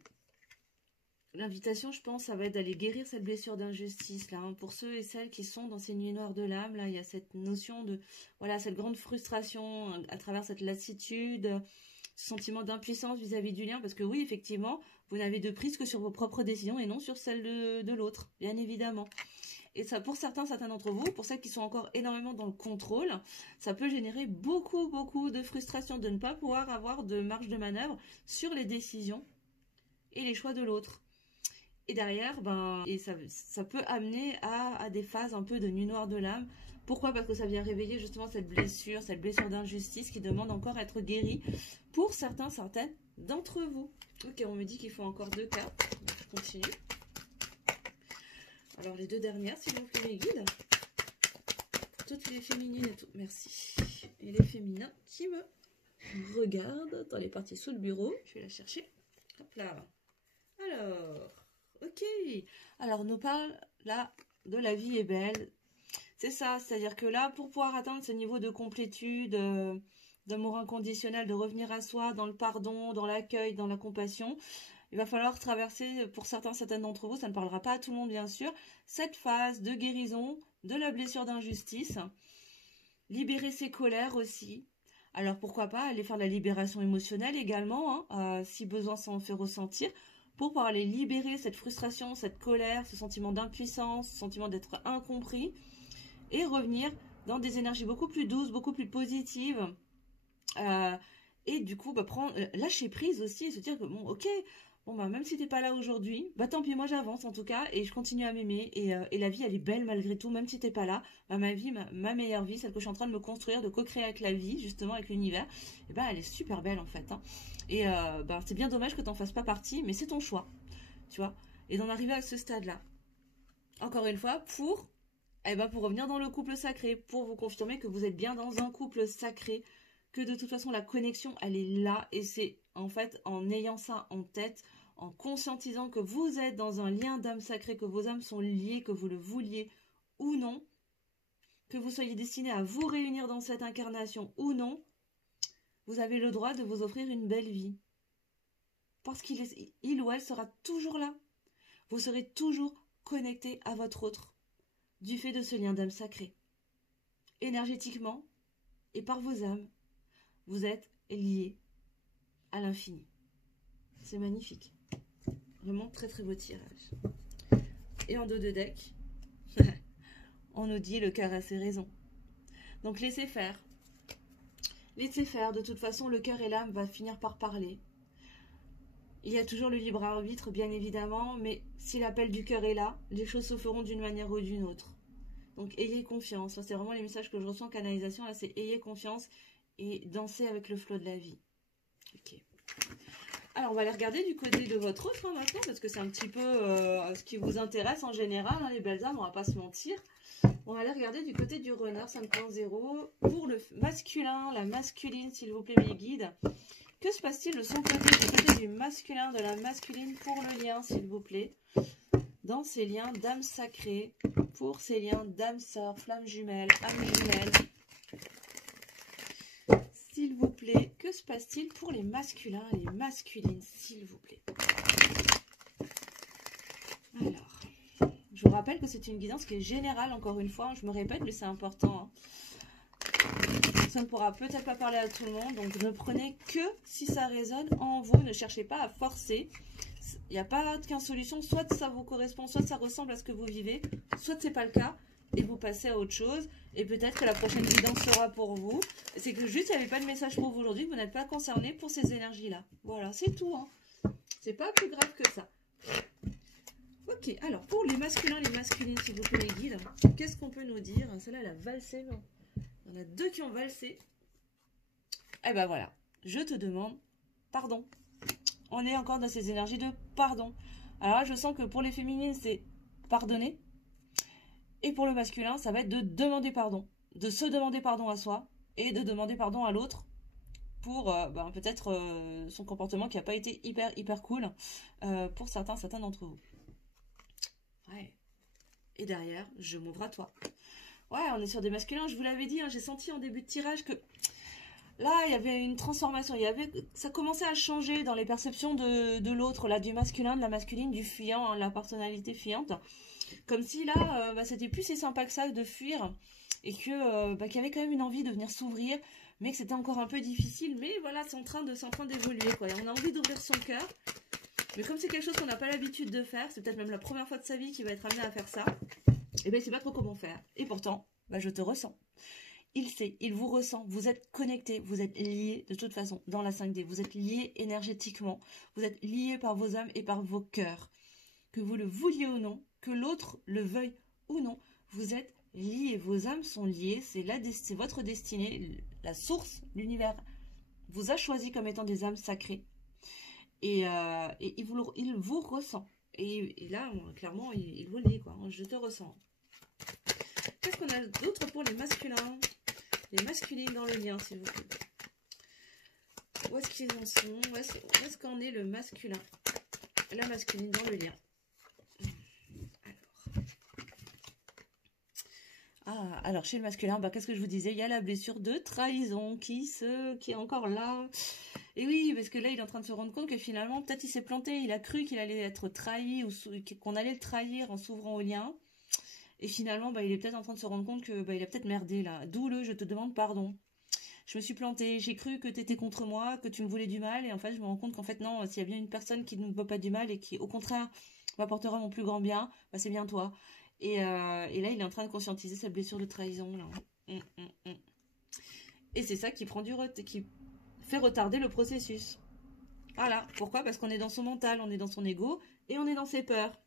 l'invitation, je pense, ça va être d'aller guérir cette blessure d'injustice, là. Hein. Pour ceux et celles qui sont dans ces nuits noires de l'âme, là, il y a cette notion de, voilà, cette grande frustration à travers cette lassitude, ce sentiment d'impuissance vis-à-vis du lien, parce que oui, effectivement, vous n'avez de prise que sur vos propres décisions et non sur celles de l'autre, bien évidemment. Et ça, pour certains d'entre vous, pour celles qui sont encore énormément dans le contrôle, ça peut générer beaucoup de frustration de ne pas pouvoir avoir de marge de manœuvre sur les décisions et les choix de l'autre. Et derrière, ben, et ça peut amener à des phases un peu de nuit noire de l'âme. Pourquoi? Parce que ça vient réveiller justement cette blessure d'injustice qui demande encore à être guérie pour certaines d'entre vous. Ok, on me dit qu'il faut encore 2 cartes. Je continue. Alors les 2 dernières, s'il vous plaît, les guides. Toutes les féminines et tout. Merci. Et les féminins qui me regardent. Attends, elle est partie sous le bureau. Je vais la chercher. Hop là. Alors, ok. Alors, on nous parle là de la vie est belle. C'est ça, c'est-à-dire que là, pour pouvoir atteindre ce niveau de complétude, d'amour inconditionnel, de revenir à soi, dans le pardon, dans l'accueil, dans la compassion, il va falloir traverser, pour certaines d'entre vous, ça ne parlera pas à tout le monde bien sûr, cette phase de guérison de la blessure d'injustice, libérer ses colères aussi. Alors pourquoi pas aller faire la libération émotionnelle également, hein, si besoin s'en fait ressentir, pour pouvoir aller libérer cette frustration, cette colère, ce sentiment d'impuissance, ce sentiment d'être incompris, et revenir dans des énergies beaucoup plus douces, beaucoup plus positives. Et du coup, bah, lâcher prise aussi et se dire que bon, ok, bon, bah, même si t'es pas là aujourd'hui, bah tant pis, moi j'avance en tout cas et je continue à m'aimer. Et la vie, elle est belle malgré tout, même si t'es pas là. Bah, ma vie, ma meilleure vie, celle que je suis en train de me construire, de co-créer avec la vie, justement avec l'univers, et bah, elle est super belle en fait. Hein. Et bah, c'est bien dommage que t'en fasses pas partie, mais c'est ton choix, tu vois. Et d'en arriver à ce stade-là. Encore une fois, pour revenir dans le couple sacré, pour vous confirmer que vous êtes bien dans un couple sacré, que de toute façon la connexion elle est là, et c'est en fait en ayant ça en tête, en conscientisant que vous êtes dans un lien d'âme sacrée, que vos âmes sont liées, que vous le vouliez ou non, que vous soyez destiné à vous réunir dans cette incarnation ou non, vous avez le droit de vous offrir une belle vie. Parce il ou elle sera toujours là. Vous serez toujours connecté à votre autre, du fait de ce lien d'âme sacré. Énergétiquement et par vos âmes, vous êtes liés à l'infini. C'est magnifique. Vraiment très très beau tirage. Et en dos de deck, on nous dit le cœur a ses raisons. Donc laissez faire. Laissez faire. De toute façon, le cœur et l'âme va finir par parler. Il y a toujours le libre arbitre, bien évidemment, mais si l'appel du cœur est là, les choses se feront d'une manière ou d'une autre. Donc ayez confiance. Ça, c'est vraiment les messages que je reçois en canalisation. Là, c'est ayez confiance et dansez avec le flot de la vie. Ok. Alors, on va aller regarder du côté de votre autre hein, maintenant, parce que c'est un petit peu ce qui vous intéresse en général, hein, les belles âmes, on va pas se mentir. On va aller regarder du côté du runner 5.0 pour le masculin, la masculine, s'il vous plaît, mes guides. Que se passe-t-il de son côté, du côté du masculin, de la masculine pour le lien, s'il vous plaît, dans ces liens d'âme sacrée, pour ces liens d'âme sœur, flamme jumelle, âme jumelle. S'il vous plaît, que se passe-t-il pour les masculins et les masculines, s'il vous plaît? Alors, je vous rappelle que c'est une guidance qui est générale, encore une fois, je me répète, mais c'est important. Hein. Ça ne pourra peut-être pas parler à tout le monde, donc ne prenez que si ça résonne en vous, ne cherchez pas à forcer. Il n'y a pas qu'une solution, soit ça vous correspond, soit ça ressemble à ce que vous vivez, soit c'est pas le cas, et vous passez à autre chose, et peut-être que la prochaine guidance sera pour vous. C'est que juste, il n'y avait pas de message pour vous aujourd'hui, vous n'êtes pas concerné pour ces énergies-là. Voilà, c'est tout. Hein. C'est pas plus grave que ça. Ok, alors, pour les masculins, les masculines, s'il vous plaît, les guides, qu'est-ce qu'on peut nous dire? Celle-là, elle a valsé, non? Il y en a 2 qui ont valsé. Eh ben voilà, je te demande pardon. On est encore dans ces énergies de pardon. Alors là, je sens que pour les féminines, c'est pardonner. Et pour le masculin, ça va être de demander pardon. De se demander pardon à soi et de demander pardon à l'autre pour peut-être son comportement qui n'a pas été hyper cool pour certains d'entre vous. Ouais. Et derrière, je m'ouvre à toi. Ouais, on est sur des masculins, je vous l'avais dit, hein, j'ai senti en début de tirage que là, il y avait une transformation, ça commençait à changer dans les perceptions de l'autre, là, du masculin, de la masculine, du fuyant, hein, la personnalité fuyante. Comme si là, c'était plus si sympa que ça de fuir, et que qu'il y avait quand même une envie de venir s'ouvrir, mais que c'était encore un peu difficile. Mais voilà, c'est en train d'évoluer, quoi. Et on a envie d'ouvrir son cœur, mais comme c'est quelque chose qu'on n'a pas l'habitude de faire, c'est peut-être même la première fois de sa vie qu'il va être amené à faire ça, et ben il sait pas trop comment faire. Et pourtant, je te ressens. Il sait, il vous ressent, vous êtes connectés, vous êtes liés de toute façon dans la 5D, vous êtes liés énergétiquement, vous êtes liés par vos âmes et par vos cœurs. Que vous le vouliez ou non, que l'autre le veuille ou non, vous êtes liés, vos âmes sont liées, c'est votre destinée, la source, l'univers vous a choisi comme étant des âmes sacrées et il vous ressent. Et là, clairement, il vous le dit, quoi, je te ressens. Qu'est-ce qu'on a d'autre pour les masculins? Les masculines dans le lien, s'il vous plaît. Où est-ce qu'ils en sont? Où est-ce qu'en est le masculin? La masculine dans le lien. Alors chez le masculin, qu'est-ce que je vous disais? Il y a la blessure de trahison qui est encore là. Et oui, parce que là, il est en train de se rendre compte que finalement, peut-être il s'est planté. Il a cru qu'il allait être trahi ou qu'on allait le trahir en s'ouvrant au lien. Et finalement, il est peut-être en train de se rendre compte que il a peut-être merdé là. D'où je te demande pardon. Je me suis plantée, j'ai cru que tu étais contre moi, que tu me voulais du mal. Et en fait, je me rends compte qu'en fait, non, s'il y a bien une personne qui ne me veut pas du mal et qui, au contraire, m'apportera mon plus grand bien, c'est bien toi. Et là, il est en train de conscientiser sa blessure de trahison. Là. Et c'est ça qui fait retarder le processus. Voilà. Pourquoi? Parce qu'on est dans son mental, on est dans son ego et on est dans ses peurs.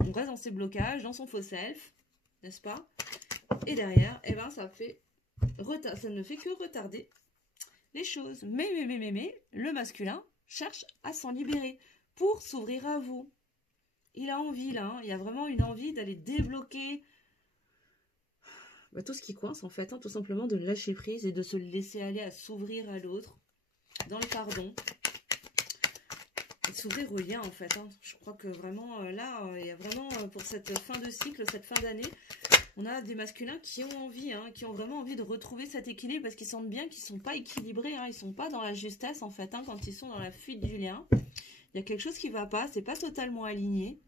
On reste dans ses blocages, dans son faux self, n'est-ce pas? Et derrière, ça ne fait que retarder les choses. Mais, le masculin cherche à s'en libérer pour s'ouvrir à vous. Il a envie, là, hein, il y a vraiment une envie d'aller débloquer tout ce qui coince, en fait, hein, tout simplement de lâcher prise et de se laisser aller à s'ouvrir à l'autre, dans le pardon. S'ouvrir au lien en fait, hein. Je crois que vraiment là il y a vraiment pour cette fin de cycle, cette fin d'année, on a des masculins qui ont envie, hein, qui ont vraiment envie de retrouver cet équilibre parce qu'ils sentent bien qu'ils ne sont pas équilibrés, hein, ils ne sont pas dans la justesse en fait, hein, quand ils sont dans la fuite du lien. Il y a quelque chose qui ne va pas, c'est pas totalement aligné,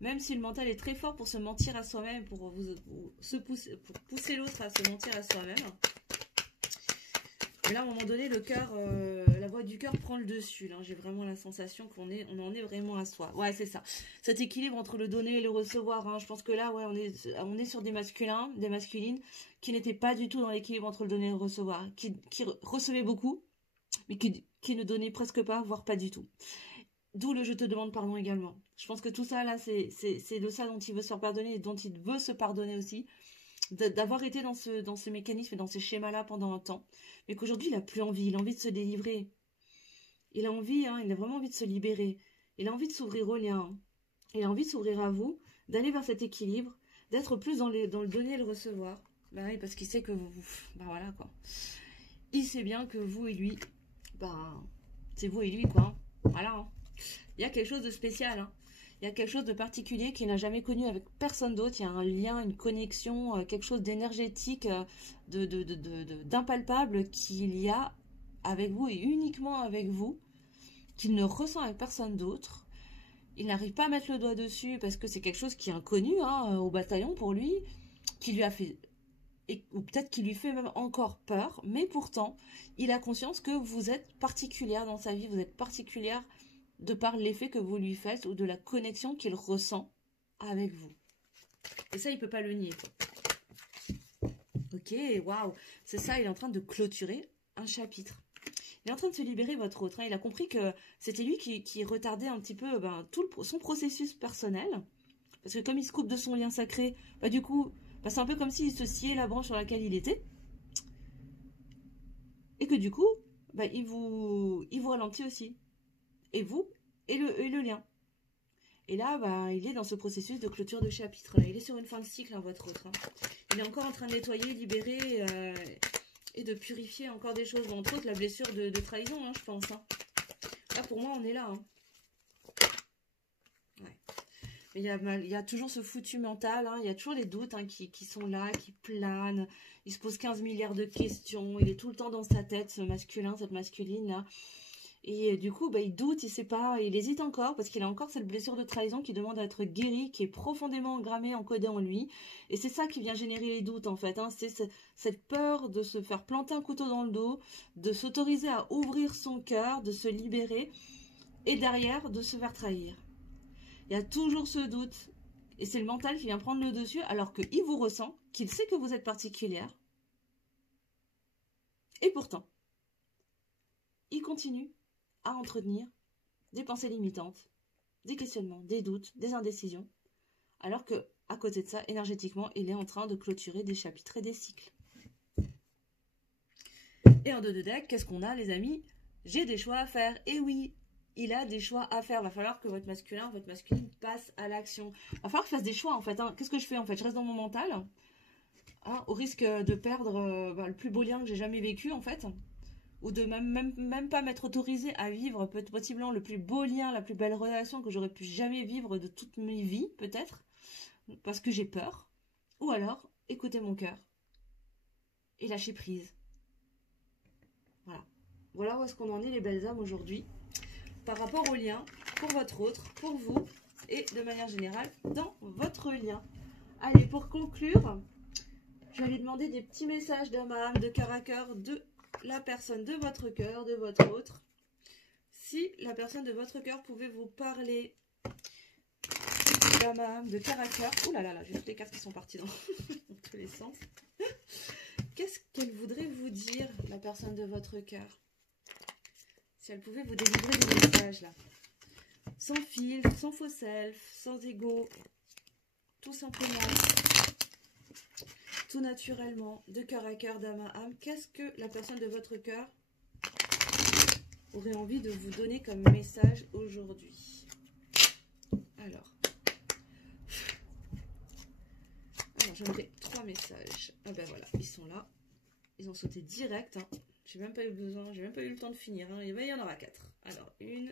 même si le mental est très fort pour se mentir à soi-même, pour pousser l'autre à se mentir à soi-même. Mais là, à un moment donné, le cœur, la voix du cœur prend le dessus. J'ai vraiment la sensation qu'on en est vraiment à soi. Ouais, c'est ça. Cet équilibre entre le donner et le recevoir. Hein, je pense que là, ouais, on est sur des masculins, des masculines qui n'étaient pas du tout dans l'équilibre entre le donner et le recevoir, qui recevaient beaucoup, mais qui ne donnaient presque pas, voire pas du tout. D'où le je te demande pardon également. Je pense que tout ça, là, c'est de ça dont il veut se pardonner et dont il veut se pardonner aussi. D'avoir été dans ce mécanisme et dans ces schémas-là pendant un temps, mais qu'aujourd'hui, il n'a plus envie, il a envie de se délivrer. Il a envie, hein, il a vraiment envie de se libérer. Il a envie de s'ouvrir au lien. Il a envie de s'ouvrir à vous, d'aller vers cet équilibre, d'être plus dans le donner et le recevoir. Oui, parce qu'il sait que vous... voilà, quoi. Il sait bien que vous et lui, c'est vous et lui, quoi. Voilà, hein. Il y a quelque chose de spécial, hein. Il y a quelque chose de particulier qu'il n'a jamais connu avec personne d'autre. Il y a un lien, une connexion, quelque chose d'énergétique, d'impalpable qu'il y a avec vous et uniquement avec vous, qu'il ne ressent avec personne d'autre. Il n'arrive pas à mettre le doigt dessus parce que c'est quelque chose qui est inconnu, hein, au bataillon pour lui, qui lui a fait, ou peut-être qui lui fait même encore peur, mais pourtant, il a conscience que vous êtes particulière dans sa vie, vous êtes particulière de par l'effet que vous lui faites ou de la connexion qu'il ressent avec vous. Et ça, il ne peut pas le nier. Ok, waouh. C'est ça, il est en train de clôturer un chapitre. Il est en train de se libérer, votre autre. Hein. Il a compris que c'était lui qui retardait un petit peu son processus personnel. Parce que comme il se coupe de son lien sacré, du coup, c'est un peu comme s'il se sciait la branche sur laquelle il était. Et que du coup, il vous ralentit aussi. Et vous, et le lien. Et là, il est dans ce processus de clôture de chapitre. Là. Il est sur une fin de cycle, hein, votre autre. Hein. Il est encore en train de nettoyer, libérer Et de purifier encore des choses. Bon, entre autres, la blessure de trahison, hein, je pense. Hein. Là, pour moi, on est là. Hein. Ouais. Mais il y a toujours ce foutu mental. Hein. Il y a toujours les doutes hein, qui sont là, qui planent. Il se pose 15 milliards de questions. Il est tout le temps dans sa tête, ce masculin, cette masculine-là. Et du coup, bah, il doute, il sait pas, il hésite encore parce qu'il a encore cette blessure de trahison qui demande à être guérie, qui est profondément engrammée, encodée en lui. Et c'est ça qui vient générer les doutes en fait. Hein. C'est cette peur de se faire planter un couteau dans le dos, de s'autoriser à ouvrir son cœur, de se libérer et derrière de se faire trahir. Il y a toujours ce doute. Et c'est le mental qui vient prendre le dessus alors qu'il vous ressent, qu'il sait que vous êtes particulière. Et pourtant, il continue à entretenir des pensées limitantes, des questionnements, des doutes, des indécisions, alors que à côté de ça, énergétiquement, il est en train de clôturer des chapitres et des cycles. Et en dos de deck, qu'est-ce qu'on a, les amis? J'ai des choix à faire. Et oui, il a des choix à faire. Il va falloir que votre masculin, votre masculine passe à l'action. Il va falloir qu'il fasse des choix, en fait. Hein. Qu'est-ce que je fais, en fait? Je reste dans mon mental, hein, au risque de perdre le plus beau lien que j'ai jamais vécu, en fait. Ou de même pas m'être autorisée à vivre possiblement le plus beau lien, la plus belle relation que j'aurais pu jamais vivre de toute mes vies, peut-être, parce que j'ai peur. Ou alors, écouter mon cœur et lâcher prise. Voilà. Voilà où est-ce qu'on en est, les belles âmes, aujourd'hui, par rapport au lien, pour votre autre, pour vous, et de manière générale, dans votre lien. Allez, pour conclure, je vais aller demander des petits messages d'âme à âme, de cœur à cœur, de la personne de votre cœur, de votre autre. Si la personne de votre cœur pouvait vous parler d'âme à âme, de cœur à cœur. Ouh là là là, j'ai toutes les cartes qui sont parties dans tous les sens. Qu'est-ce qu'elle voudrait vous dire, la personne de votre cœur? Si elle pouvait vous délivrer des messages là. Sans filtre, sans faux self, sans ego. Tout simplement. Tout naturellement, de cœur à cœur, d'âme à âme. Qu'est-ce que la personne de votre cœur aurait envie de vous donner comme message aujourd'hui? Alors j'aimerais 3 messages. Ah ben voilà, ils sont là. Ils ont sauté direct. Hein. J'ai même pas eu besoin, j'ai même pas eu le temps de finir. Hein. Il y en aura 4. Alors, 1,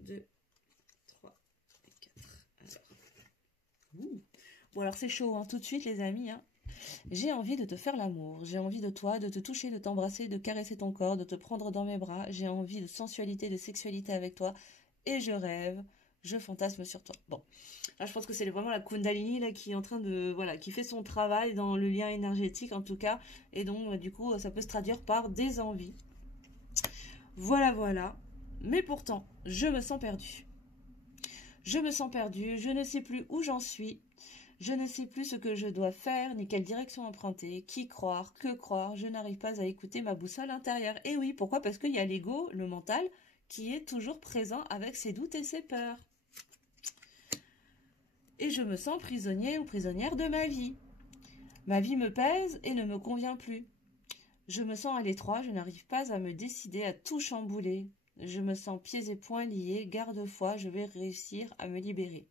2, 3 et 4. Alors. Ouh. Bon alors c'est chaud, hein. Tout de suite les amis. Hein. J'ai envie de te faire l'amour, j'ai envie de toi, de te toucher, de t'embrasser, de caresser ton corps, de te prendre dans mes bras, j'ai envie de sensualité, de sexualité avec toi, et je rêve, je fantasme sur toi. Bon, là je pense que c'est vraiment la Kundalini là, qui est en train de, voilà, qui fait son travail dans le lien énergétique en tout cas, et donc du coup ça peut se traduire par des envies. Voilà, voilà, mais pourtant, je me sens perdue. Je me sens perdue, je ne sais plus où j'en suis. Je ne sais plus ce que je dois faire, ni quelle direction emprunter, qui croire, que croire, je n'arrive pas à écouter ma boussole intérieure. Et oui, pourquoi? Parce qu'il y a l'ego, le mental, qui est toujours présent avec ses doutes et ses peurs. Et je me sens prisonnier ou prisonnière de ma vie. Ma vie me pèse et ne me convient plus. Je me sens à l'étroit, je n'arrive pas à me décider à tout chambouler. Je me sens pieds et poings liés, garde-foi, je vais réussir à me libérer.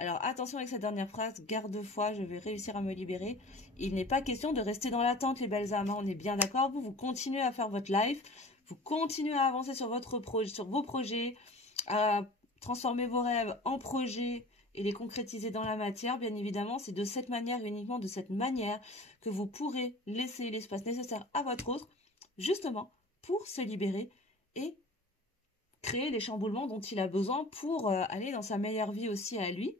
Alors attention avec cette dernière phrase, garde-foi, je vais réussir à me libérer. Il n'est pas question de rester dans l'attente, les belles âmes. On est bien d'accord, vous continuez à faire votre life, vous continuez à avancer sur vos projets, à transformer vos rêves en projets et les concrétiser dans la matière. Bien évidemment, c'est de cette manière, uniquement de cette manière, que vous pourrez laisser l'espace nécessaire à votre autre, justement, pour se libérer et créer les chamboulements dont il a besoin pour aller dans sa meilleure vie aussi à lui.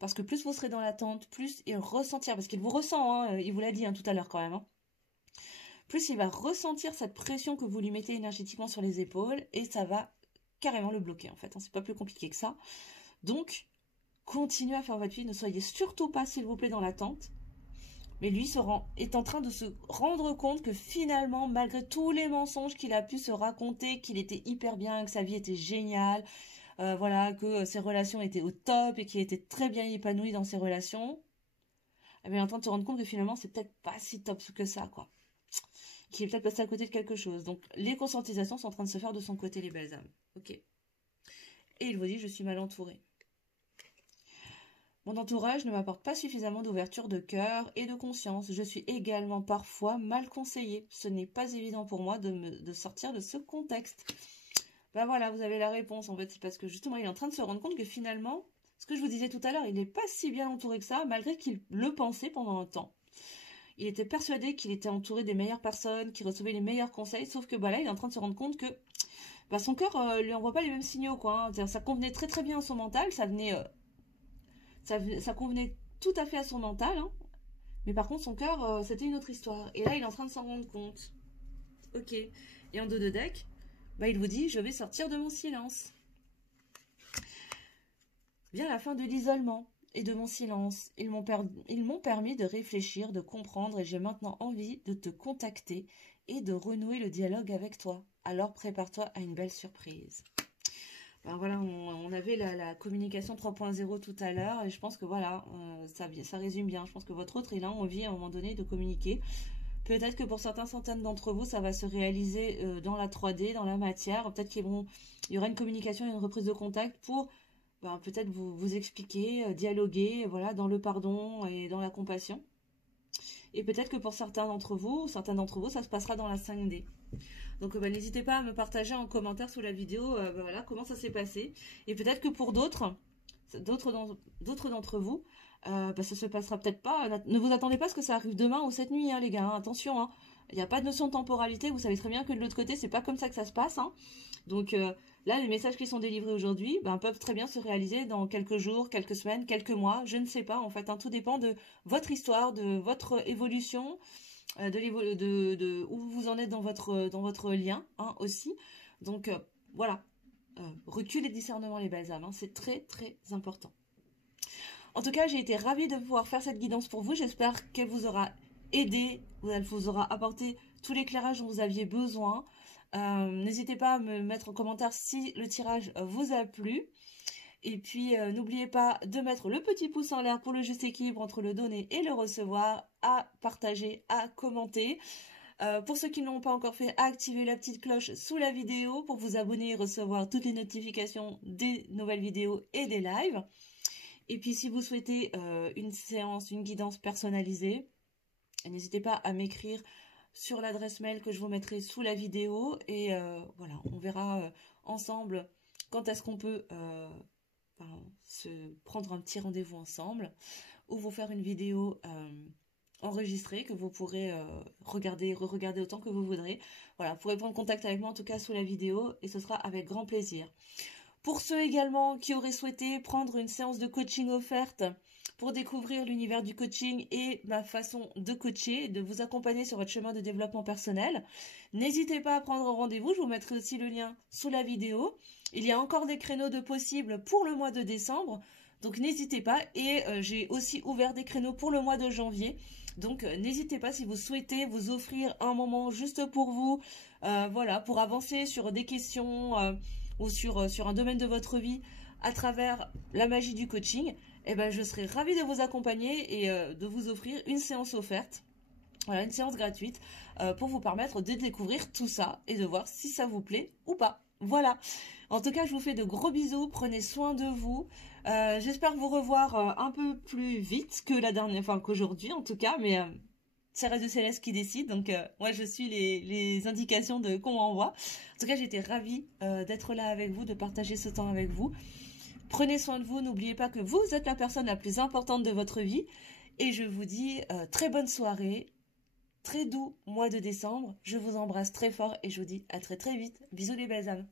Parce que plus vous serez dans l'attente, plus il ressentira, parce qu'il vous ressent, hein, il vous l'a dit hein, tout à l'heure quand même, hein, plus il va ressentir cette pression que vous lui mettez énergétiquement sur les épaules, et ça va carrément le bloquer en fait, hein, c'est pas plus compliqué que ça. Donc, continuez à faire votre vie, ne soyez surtout pas, s'il vous plaît, dans l'attente. Mais lui est en train de se rendre compte que finalement, malgré tous les mensonges qu'il a pu se raconter, qu'il était hyper bien, que sa vie était géniale, voilà, que ses relations étaient au top et qu'il était très bien épanoui dans ses relations, eh bien, il est en train de se rendre compte que finalement, c'est peut-être pas si top que ça, quoi. Qu'il est peut-être passé à côté de quelque chose. Donc, les conscientisations sont en train de se faire de son côté, les belles âmes. Ok. Et il vous dit, je suis mal entourée. Mon entourage ne m'apporte pas suffisamment d'ouverture de cœur et de conscience. Je suis également parfois mal conseillée. Ce n'est pas évident pour moi de sortir de ce contexte. Ben voilà, vous avez la réponse. En fait, c'est parce que justement, il est en train de se rendre compte que finalement, ce que je vous disais tout à l'heure, il n'est pas si bien entouré que ça, malgré qu'il le pensait pendant un temps. Il était persuadé qu'il était entouré des meilleures personnes, qu'il recevait les meilleurs conseils, sauf que bah là, il est en train de se rendre compte que son cœur lui envoie pas les mêmes signaux, quoi. Hein. Ça convenait très très bien à son mental, ça convenait tout à fait à son mental, hein. Mais par contre, son cœur, c'était une autre histoire. Et là, il est en train de s'en rendre compte. Ok. Et en dos de deck, bah, il vous dit, je vais sortir de mon silence. Vient la fin de l'isolement et de mon silence. Ils m'ont permis de réfléchir, de comprendre, et j'ai maintenant envie de te contacter et de renouer le dialogue avec toi. Alors prépare-toi à une belle surprise. Ben voilà, on avait la communication 3.0 tout à l'heure, et je pense que voilà, ça résume bien. Je pense que votre autre, il a envie à un moment donné de communiquer. Peut-être que pour certaines centaines d'entre vous, ça va se réaliser dans la 3D, dans la matière. Peut-être qu'il y aura une communication et une reprise de contact pour peut-être vous expliquer, dialoguer, voilà, dans le pardon et dans la compassion. Et peut-être que pour certains d'entre vous, ça se passera dans la 5D. Donc n'hésitez pas à me partager en commentaire sous la vidéo voilà, comment ça s'est passé. Et peut-être que pour d'autres d'entre vous, ça se passera peut-être pas. Ne vous attendez pas à ce que ça arrive demain ou cette nuit, hein, les gars. Hein, attention, hein. Il n'y a pas de notion de temporalité. Vous savez très bien que de l'autre côté, c'est pas comme ça que ça se passe. Hein. Donc là, les messages qui sont délivrés aujourd'hui peuvent très bien se réaliser dans quelques jours, quelques semaines, quelques mois. Je ne sais pas. En fait, hein, tout dépend de votre histoire, de votre évolution, de où vous en êtes dans votre lien, hein, aussi. Donc voilà. Recul et discernement, les belles âmes. Hein, c'est très très important. En tout cas, j'ai été ravie de pouvoir faire cette guidance pour vous. J'espère qu'elle vous aura aidé, elle vous aura apporté tout l'éclairage dont vous aviez besoin. N'hésitez pas à me mettre en commentaire si le tirage vous a plu. Et puis, n'oubliez pas de mettre le petit pouce en l'air pour le juste équilibre entre le donner et le recevoir, à partager, à commenter. Pour ceux qui ne l'ont pas encore fait, activez la petite cloche sous la vidéo pour vous abonner et recevoir toutes les notifications des nouvelles vidéos et des lives. Et puis si vous souhaitez une séance, une guidance personnalisée, n'hésitez pas à m'écrire sur l'adresse mail que je vous mettrai sous la vidéo. Et voilà, on verra ensemble quand est-ce qu'on peut se prendre un petit rendez-vous ensemble ou vous faire une vidéo enregistrée que vous pourrez regarder, re-regarder autant que vous voudrez. Voilà, vous pourrez prendre contact avec moi en tout cas sous la vidéo et ce sera avec grand plaisir. Pour ceux également qui auraient souhaité prendre une séance de coaching offerte pour découvrir l'univers du coaching et ma façon de coacher, de vous accompagner sur votre chemin de développement personnel, n'hésitez pas à prendre rendez-vous. Je vous mettrai aussi le lien sous la vidéo. Il y a encore des créneaux de possibles pour le mois de décembre, donc n'hésitez pas. Et j'ai aussi ouvert des créneaux pour le mois de janvier. Donc n'hésitez pas si vous souhaitez vous offrir un moment juste pour vous, voilà, pour avancer sur des questions ou sur un domaine de votre vie à travers la magie du coaching, je serai ravie de vous accompagner et de vous offrir une séance offerte, voilà, une séance gratuite pour vous permettre de découvrir tout ça et de voir si ça vous plaît ou pas. Voilà. En tout cas, je vous fais de gros bisous, prenez soin de vous. J'espère vous revoir un peu plus vite que la dernière, enfin qu'aujourd'hui en tout cas, mais c'est Radio Céleste qui décide, donc moi je suis les indications de qu'on m'envoie. En tout cas, j'étais ravie d'être là avec vous, de partager ce temps avec vous. Prenez soin de vous, n'oubliez pas que vous êtes la personne la plus importante de votre vie. Et je vous dis très bonne soirée, très doux mois de décembre. Je vous embrasse très fort et je vous dis à très très vite. Bisous les belles âmes.